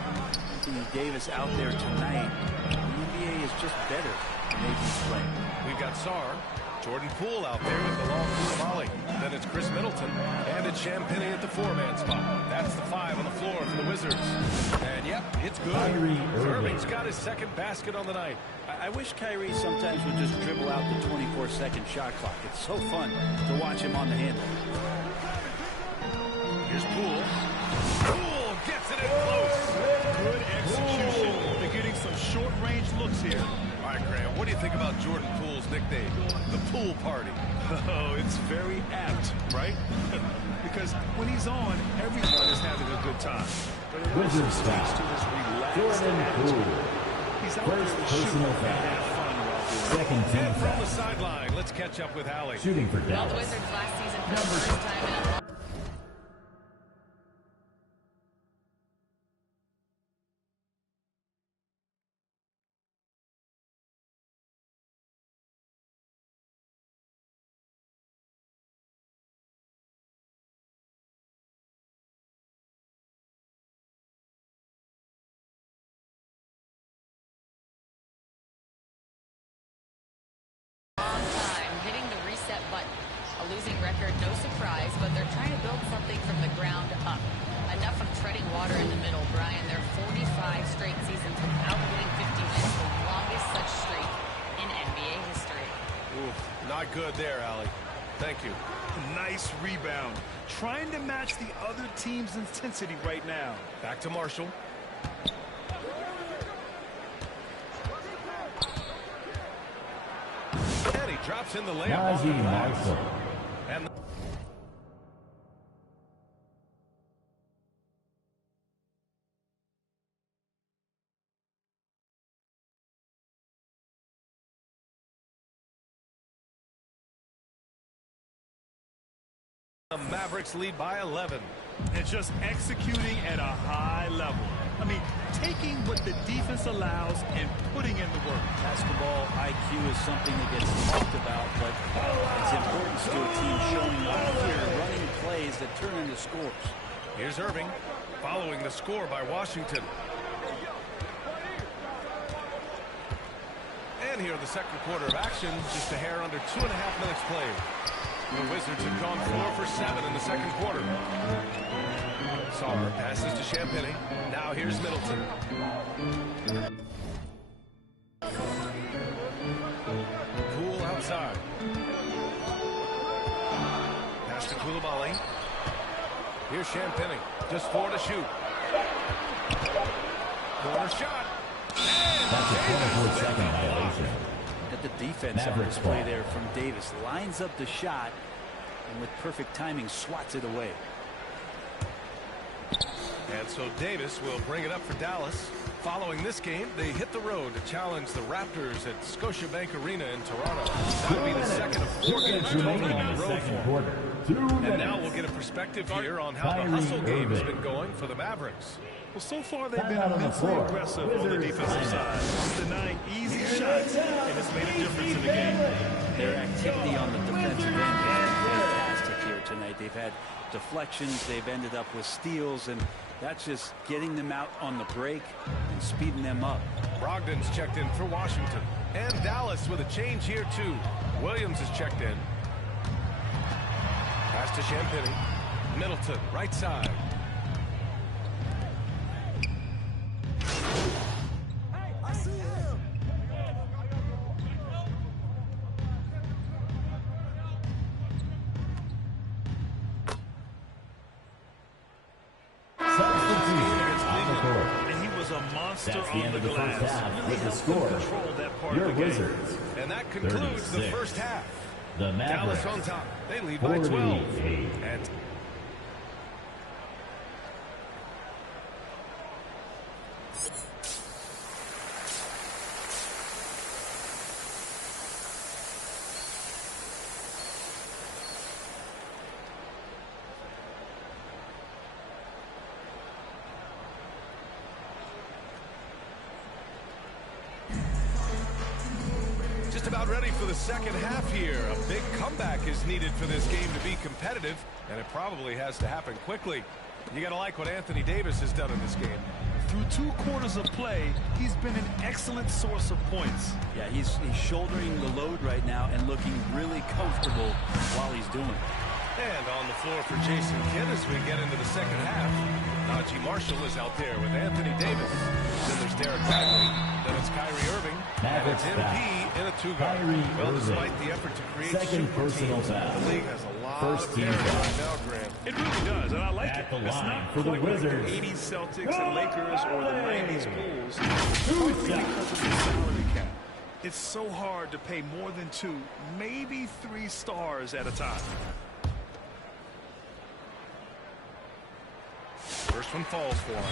Anthony Davis out there tonight. The NBA is just better than he's playing. We've got Sarr. Jordan Poole out there with the long volley. Then it's Chris Middleton. And it's Champagnie at the 4-man spot. That's the 5 on the floor for the Wizards. And yep, it's good. Kyrie Irving. Irving's got his second basket on the night. I wish Kyrie sometimes would just dribble out the 24-second shot clock. It's so fun to watch him on the handle. Here's Poole. Poole gets it in close. Good execution. They're getting some short-range looks here. All right, Graham, what do you think about Jordan Poole's nickname, the Pool Party? Oh, it's very apt, right? Because when he's on, everyone is having a good time. But it also Wizards speaks to foul. his relaxed Jordan attitude. Poole. He's out First there to personal shoot and foul. have fun while doing it. Second team And from the foul. sideline, let's catch up with Allie. Shooting for Well, the Dallas. Wizards last season for the first time in a long time, hitting the reset button. A losing record, no surprise, but they're trying to build something from the ground up. Enough of treading water in the middle, Brian. They're 45 straight seasons without winning 50 wins, the longest such streak in NBA history. Oof, not good there, Allie. Thank you. Nice rebound. Trying to match the other team's intensity right now. Back to Marshall. And he drops in the layup off the Najee glass. Marshall. And the Mavericks lead by 11. And just executing at a high level. I mean, taking what the defense allows and putting in the work. Basketball IQ is something that gets talked about, but its importance to a team showing up here, running plays that turn into scores. Here's Irving, following the score by Washington. And here in the second quarter of action, just a hair under 2.5 minutes played. The Wizards have gone 4 for 7 in the second quarter. Sarr passes to Champagnie. Now here's Middleton. Here's Champagnie. Just 4 to shoot. Corner shot. That's a 24-second violation. Got the defense on display there from Davis. Lines up the shot, and with perfect timing, swats it away. And so Davis will bring it up for Dallas. Following this game, they hit the road to challenge the Raptors at Scotiabank Arena in Toronto. That will be the second of 4 games remaining in the road for them. And now we'll get a perspective here on how the hustle game has been going for the Mavericks. Well, so far they've been immensely aggressive on the defensive side, denying easy shots, and it's made a difference in the game. Their activity on the defensive end has been fantastic here tonight. They've had deflections, they've ended up with steals, and that's just getting them out on the break and speeding them up. Brogdon's checked in for Washington. And Dallas with a change here, too. Williams is checked in. Pass to Champagnie. Middleton, right side. I see him. And he was a monster on the glass. With the score, your Wizards. And that concludes the first half. The Mavericks, Dallas on top. They lead by 12. And just about ready for the second half here. A big comeback is needed for this game to be competitive, and it probably has to happen quickly. You got to like what Anthony Davis has done in this game. Through 2 quarters of play, he's been an excellent source of points. Yeah, he's shouldering the load right now and looking really comfortable while he's doing it. And on the floor for Jason Kidd as we get into the second half. Najee Marshall is out there with Anthony Davis. Then there's Derek Lively. Then it's Kyrie Irving. And it's MP in a 2-guard. Well, despite the effort to create Second super personal teams, foul. the league has a lot First of team parity foul. right now, Grant. It really does, and I like At it. the It's line not for the quite like Wizards. the 80s Celtics and Lakers or the 90s Bulls. Partly because of the salary cap. It's so hard to pay more than 2, maybe 3 stars at a time. First one falls for him.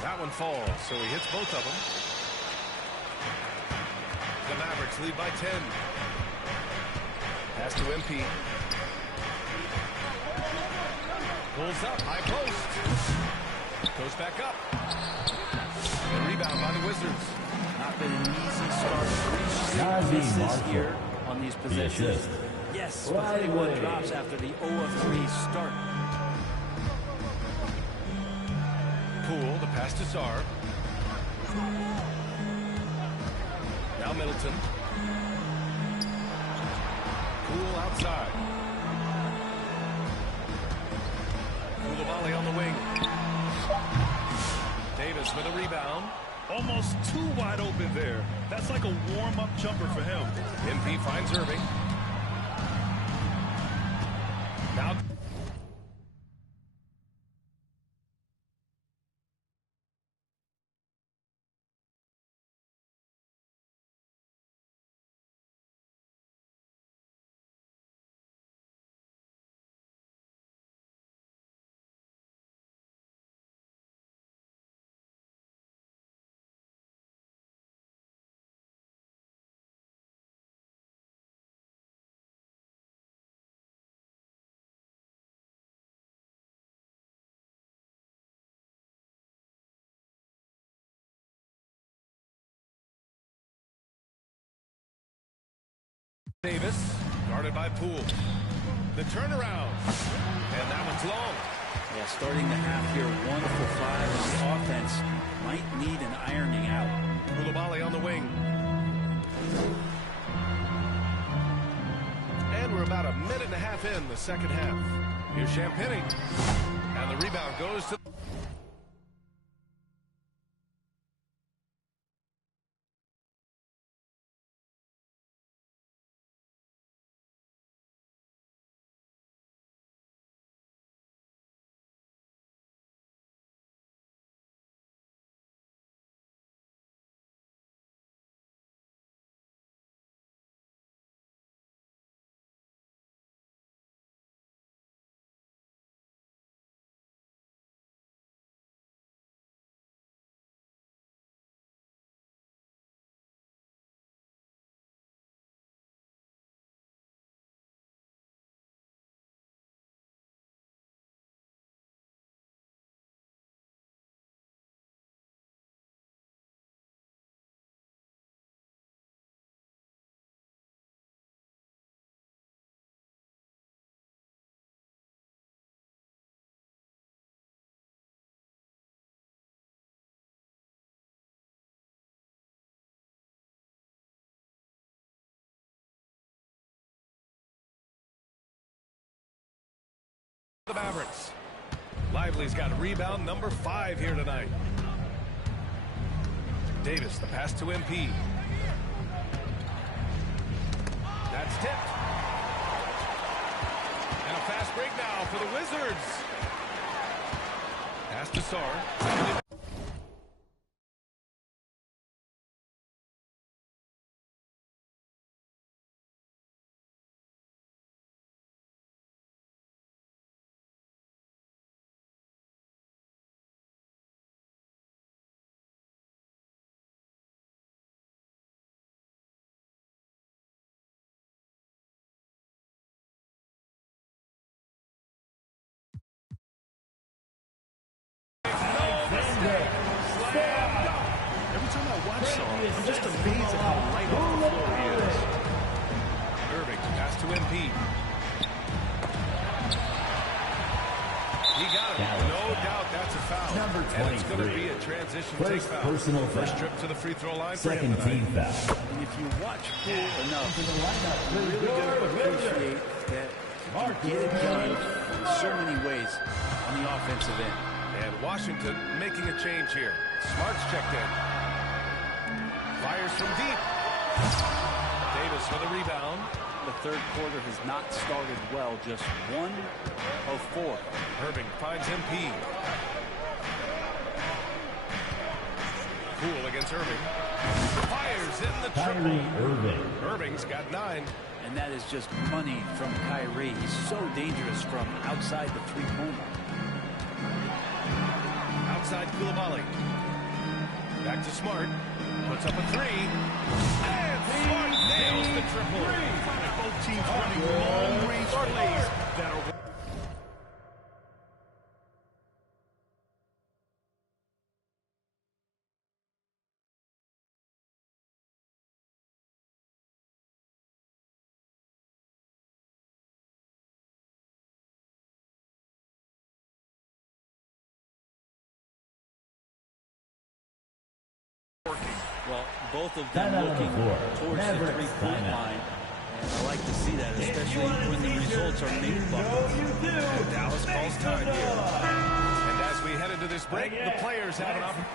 That one falls, so he hits both of them. The Mavericks lead by 10. Pass to MP. Pulls up, high post. Goes back up. The rebound by the Wizards. Not been an easy start. 3 straight Najee misses Marshall. here on these possessions. assist. Yes, but they were Lively. drops after the 0-3 start. Poole, the pass to Sarr. Now Middleton. Poole outside. Koulibaly on the wing. Davis with a rebound. Almost too wide open there. That's like a warm-up jumper for him. MP finds Irving. Now Davis, guarded by Poole. The turnaround. And that one's long. Yeah, starting the half here, 1 for 5, and the offense might need an ironing out. Koulibaly on the wing. And we're about a minute and a half in the second half. Here's Champagnie. And the rebound goes to the Mavericks. Lively's got rebound number 5 here tonight. Davis, the pass to MP. That's tipped. And a fast break now for the Wizards. Pass to Sarr. Every time I watch Sarr, I'm just amazed at how light on the floor he is. Irving, pass to MP. He got it. No doubt that's a foul. Number 23. And it's going to be a transition First take foul. personal foul. First trip to the free throw line Second for him team foul. And if you watch Poole enough, you're really going to appreciate that he can get it done in so many ways on the offensive end. And Washington making a change here. Smart's checked in. Fires from deep. Davis for the rebound. The third quarter has not started well. Just 1 of 4. Irving finds MP. Poole against Irving. Fires in the triple. Kyrie Irving. Irving's got 9. And that is just money from Kyrie. He's so dangerous from outside the three-point line. Outside Coulibaly. Back to Smart. Puts up a 3. And Smart nails the triple. Both teams running long-range plays that are... Well, both of them looking towards the three-point line. And I like to see that, especially when the results are made buckets. Dallas calls time here. And as we head into this break, the players have an opportunity.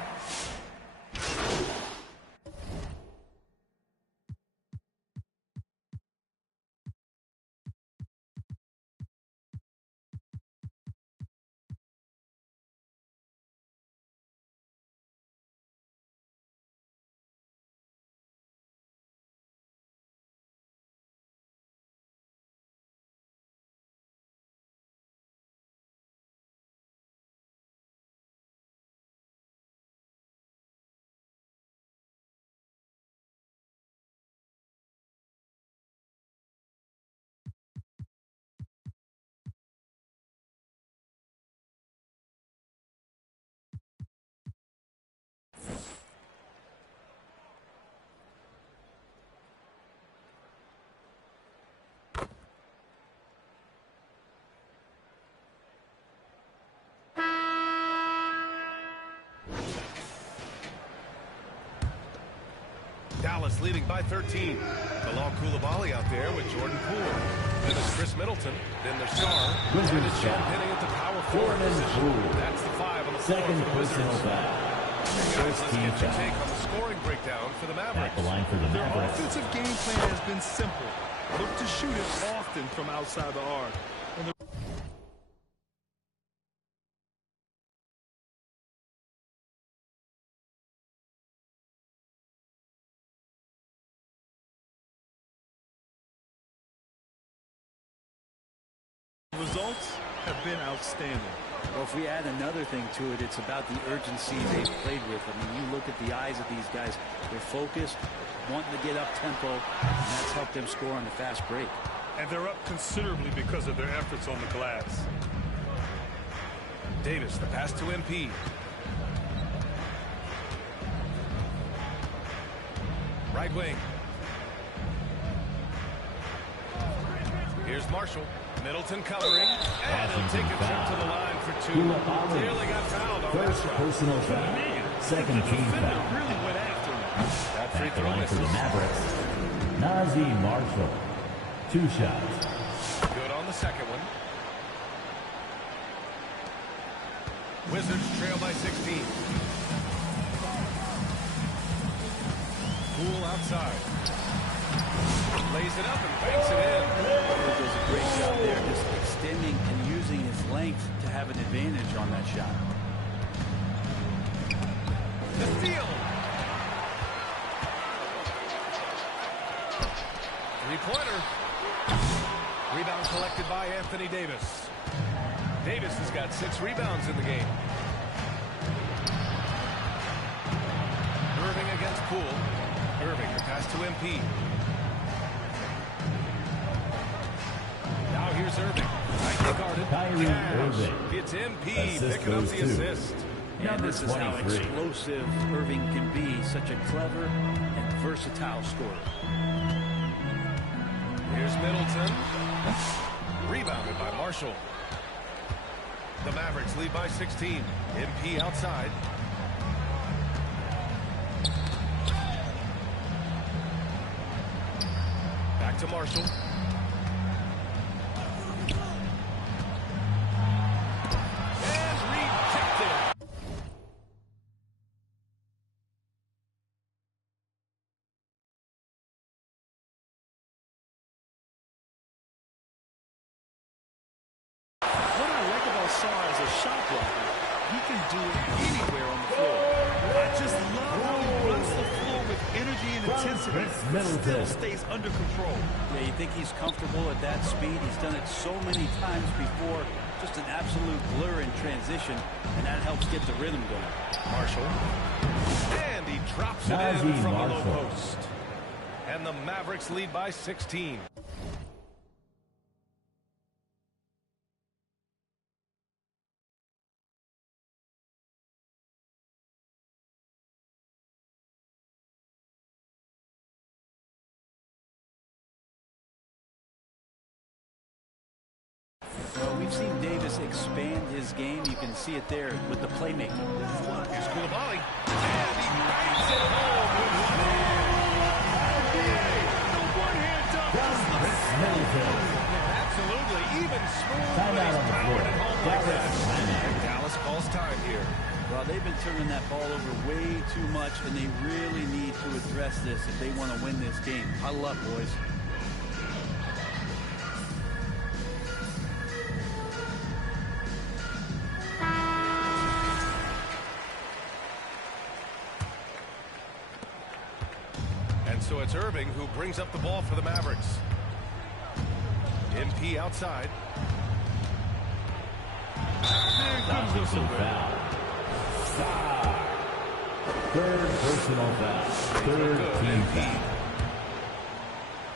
Dallas leading by 13. Bilal Coulibaly out there with Jordan Poole. Then there's Chris Middleton. Then there's Sarr. And it's Champagnie at the power forward position. That's the 5 on the floor for the Wizards. Guys, let's get your take on the scoring breakdown for the Mavericks. Their offensive game plan has been simple. Look to shoot it often from outside the arc. Results have been outstanding. Well, if we add another thing to it, it's about the urgency they've played with. I mean, you look at the eyes of these guys. They're focused, wanting to get up tempo, and that's helped them score on the fast break. And they're up considerably because of their efforts on the glass. Davis, the pass to MP. Right wing. Here's Marshall. Middleton covering, and he'll take a trip to the line for 2. Nearly got fouled on First personal foul. Second team foul. Really went after him. That free throw line for the Mavericks. Naji Marshall. 2 shots. Good on the second one. Wizards trail by 16. Poole outside. Lays it up and banks it in. Poole does a great job there, just extending and using his length to have an advantage on that shot. The steal. Three-pointer. Rebound collected by Anthony Davis. Davis has got 6 rebounds in the game. Irving against Poole. Irving, the pass to MP. Now here's Irving. Tightly guarded. Irving. It's MP picking up the assist. And this is how explosive Irving can be. Such a clever and versatile scorer. Here's Middleton. Rebounded by Marshall. The Mavericks lead by 16. MP outside. Back to Marshall. And rejected. What I like about Sarr as a shot blocker, he can do it anywhere on the floor. I just love how he runs the floor with energy and intensity, but still stays under control. Yeah, you think he's comfortable at that speed. He's done it so many times before. Just an absolute blur in transition, and that helps get the rhythm going. Marshall. And he drops it in from the low post. And the Mavericks lead by 16. Well, we've seen Davis expand his game. You can see it there with the playmaking. Here's Koulibaly. And he banks it home with one hand. The one-hand dunk. Absolutely. Even smooth when he's powered at home like that. And Dallas calls time here. Well, they've been turning that ball over way too much, and they really need to address this if they want to win this game. Huddle up, boys. So it's Irving who brings up the ball for the Mavericks. MP outside. Third personal foul. Third team foul.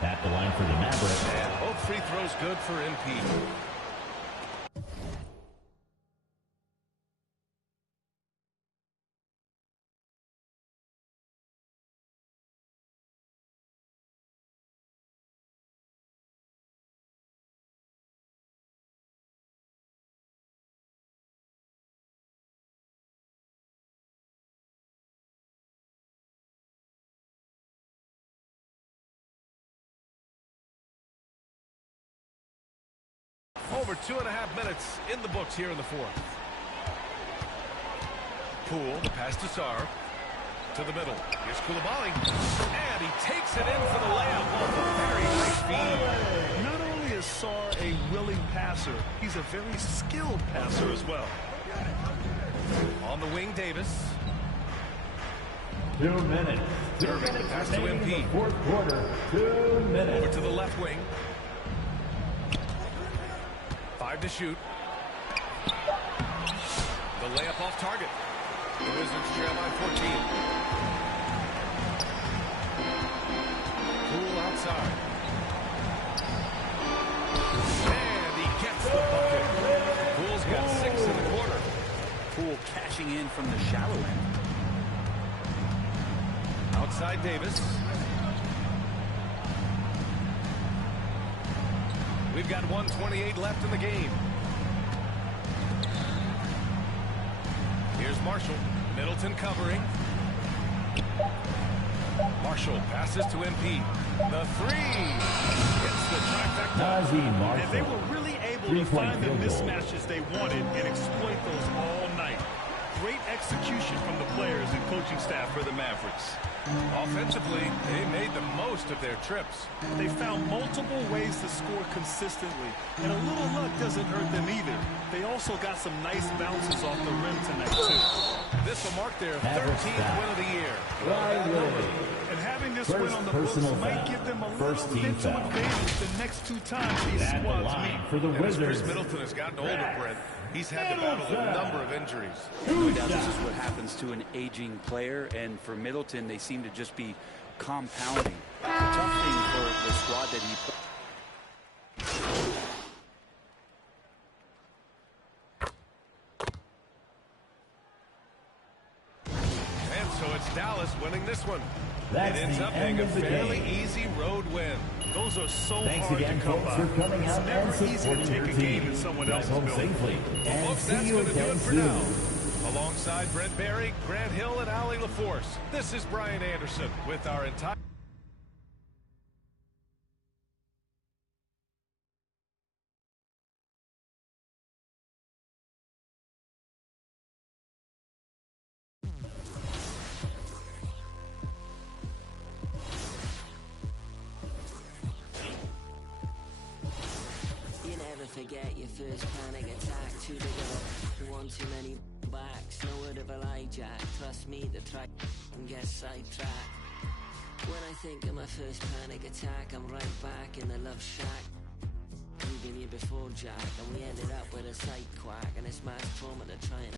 At the line for the Mavericks. And both free throws good for MP. Over 2.5 minutes in the books here in the fourth. Poole, the pass to Sarr. To the middle. Here's Koulibaly. And he takes it in for the layup off a very nice feed. Not only is Sarr a willing passer, he's a very skilled passer as well. On the wing, Davis. 2 minutes. Irving, the pass to MP. Fourth quarter. 2 minutes. Over to the left wing. 5 to shoot. The layup off target. The Wizards trail by 14. Poole outside. And he gets the bucket. Poole's got 6 in the quarter. Poole cashing in from the shallow end. Outside Davis. We've got 1:28 left in the game. Here's Marshall. Middleton covering. Marshall passes to MP. The three. Hits the trifecta. And they were really able to find the mismatches they wanted and exploit those all night. execution from the players and coaching staff for the Mavericks. Offensively, they made the most of their trips. They found multiple ways to score consistently, and a little luck doesn't hurt them either. They also got some nice bounces off the rim tonight, too. This will mark their 13th win of the year. And having this win on the books might give them a little bit to advantage the next 2 times these squads meet. For the As Chris Wizards. Middleton has gotten older, Brent, he's had to battle a number of injuries. No doubt this is what happens to an aging player, and for Middleton, they seem to just be compounding. The tough thing for the squad that he put. And so it's Dallas winning this one. That's it ends the up being end a of the fairly game. easy road win. Those are so Thanks hard again, to come folks, by. for coming It's out never and easy to supporting take your a game team. in someone Drive else's home building. safely. Well, And folks, see that's you going to do again it for soon. now. Alongside Brent Barry, Grant Hill, and Allie LaForce, this is Brian Anderson with our entire... You never forget your first panic attack. Too big of a one too many backs. No word of a lie, Jack. Trust me, the track and get sidetracked. When I think of my first panic attack, I'm right back in the love shack. We've been here before, Jack, and we ended up with a sight quack. And it's my trauma to try and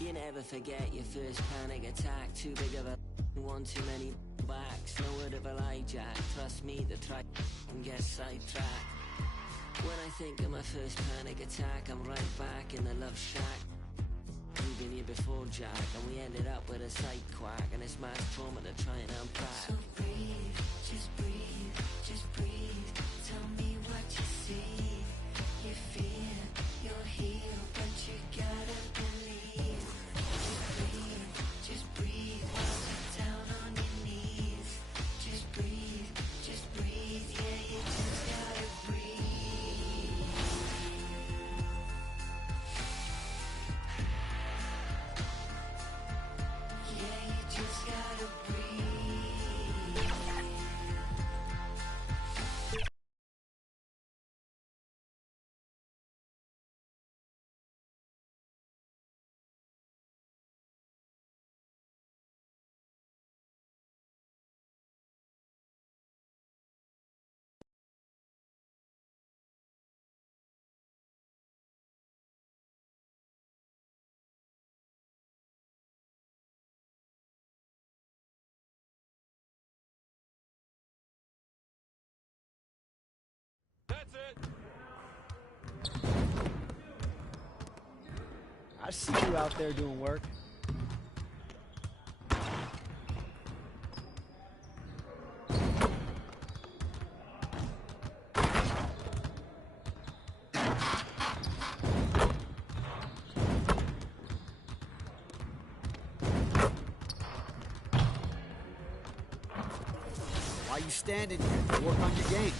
You never forget your first panic attack. Too big of a one, too many backs. No word of a lie, Jack. Trust me, the try and get sidetracked. When I think of my first panic attack, I'm right back in the love shack. We've been here before, Jack, and we ended up with a side quack, and it's mad trauma to try and unpack. So breathe, just breathe, just breathe. Tell me what you see. You fear you're healed, but you gotta believe. Just breathe, sit down on your knees. Just breathe, yeah, you just gotta breathe. Yeah, you just gotta breathe. That's it. I see you out there doing work. Why you standing here? Work on your game.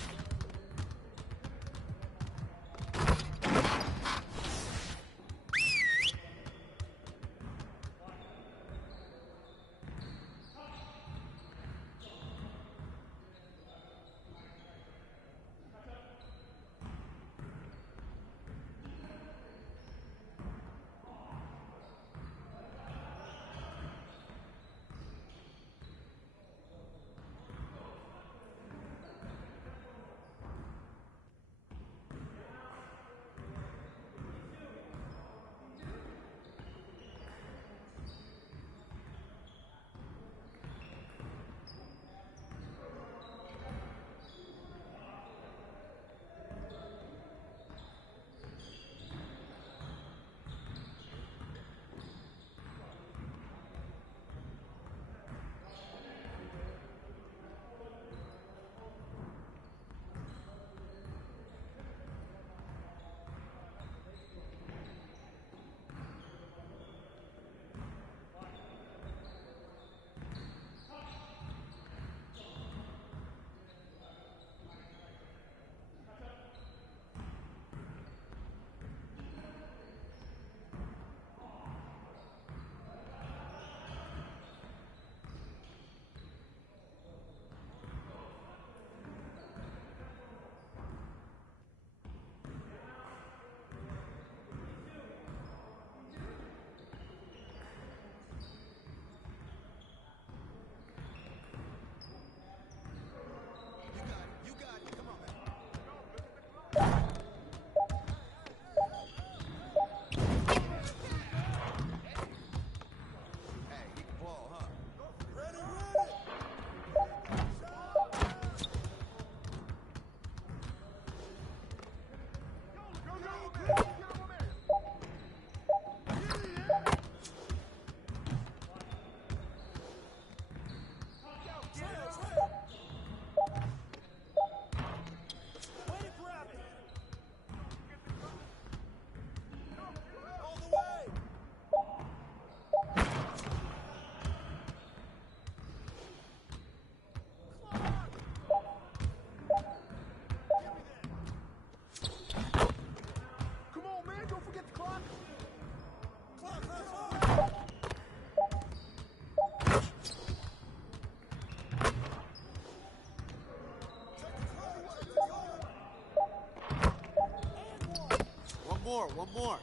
One more.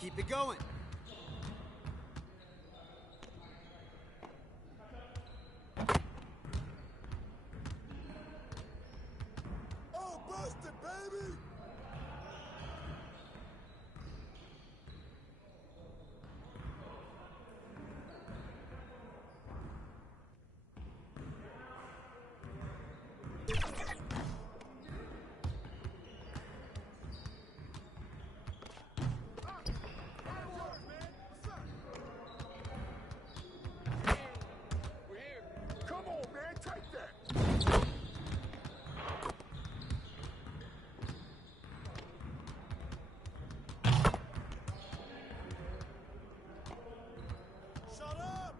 Keep it going. Oh, busted, baby! Come on, man, take that! Shut up!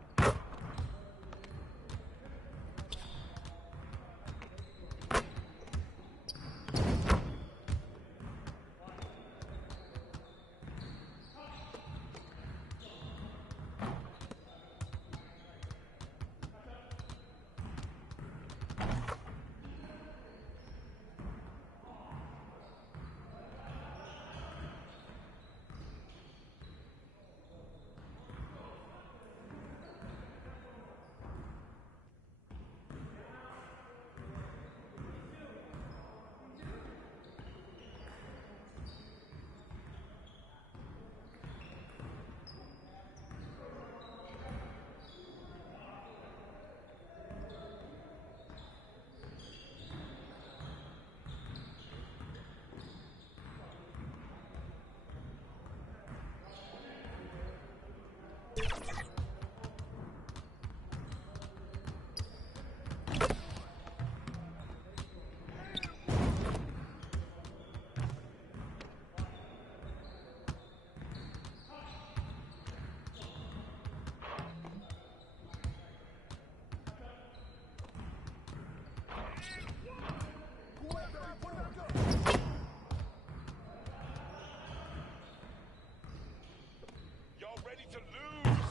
Y'all ready to lose?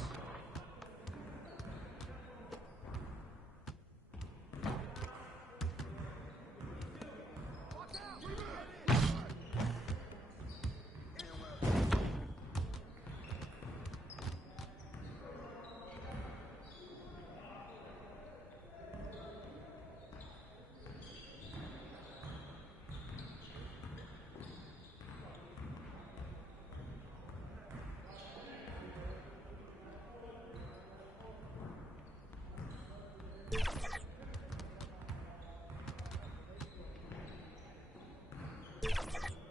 You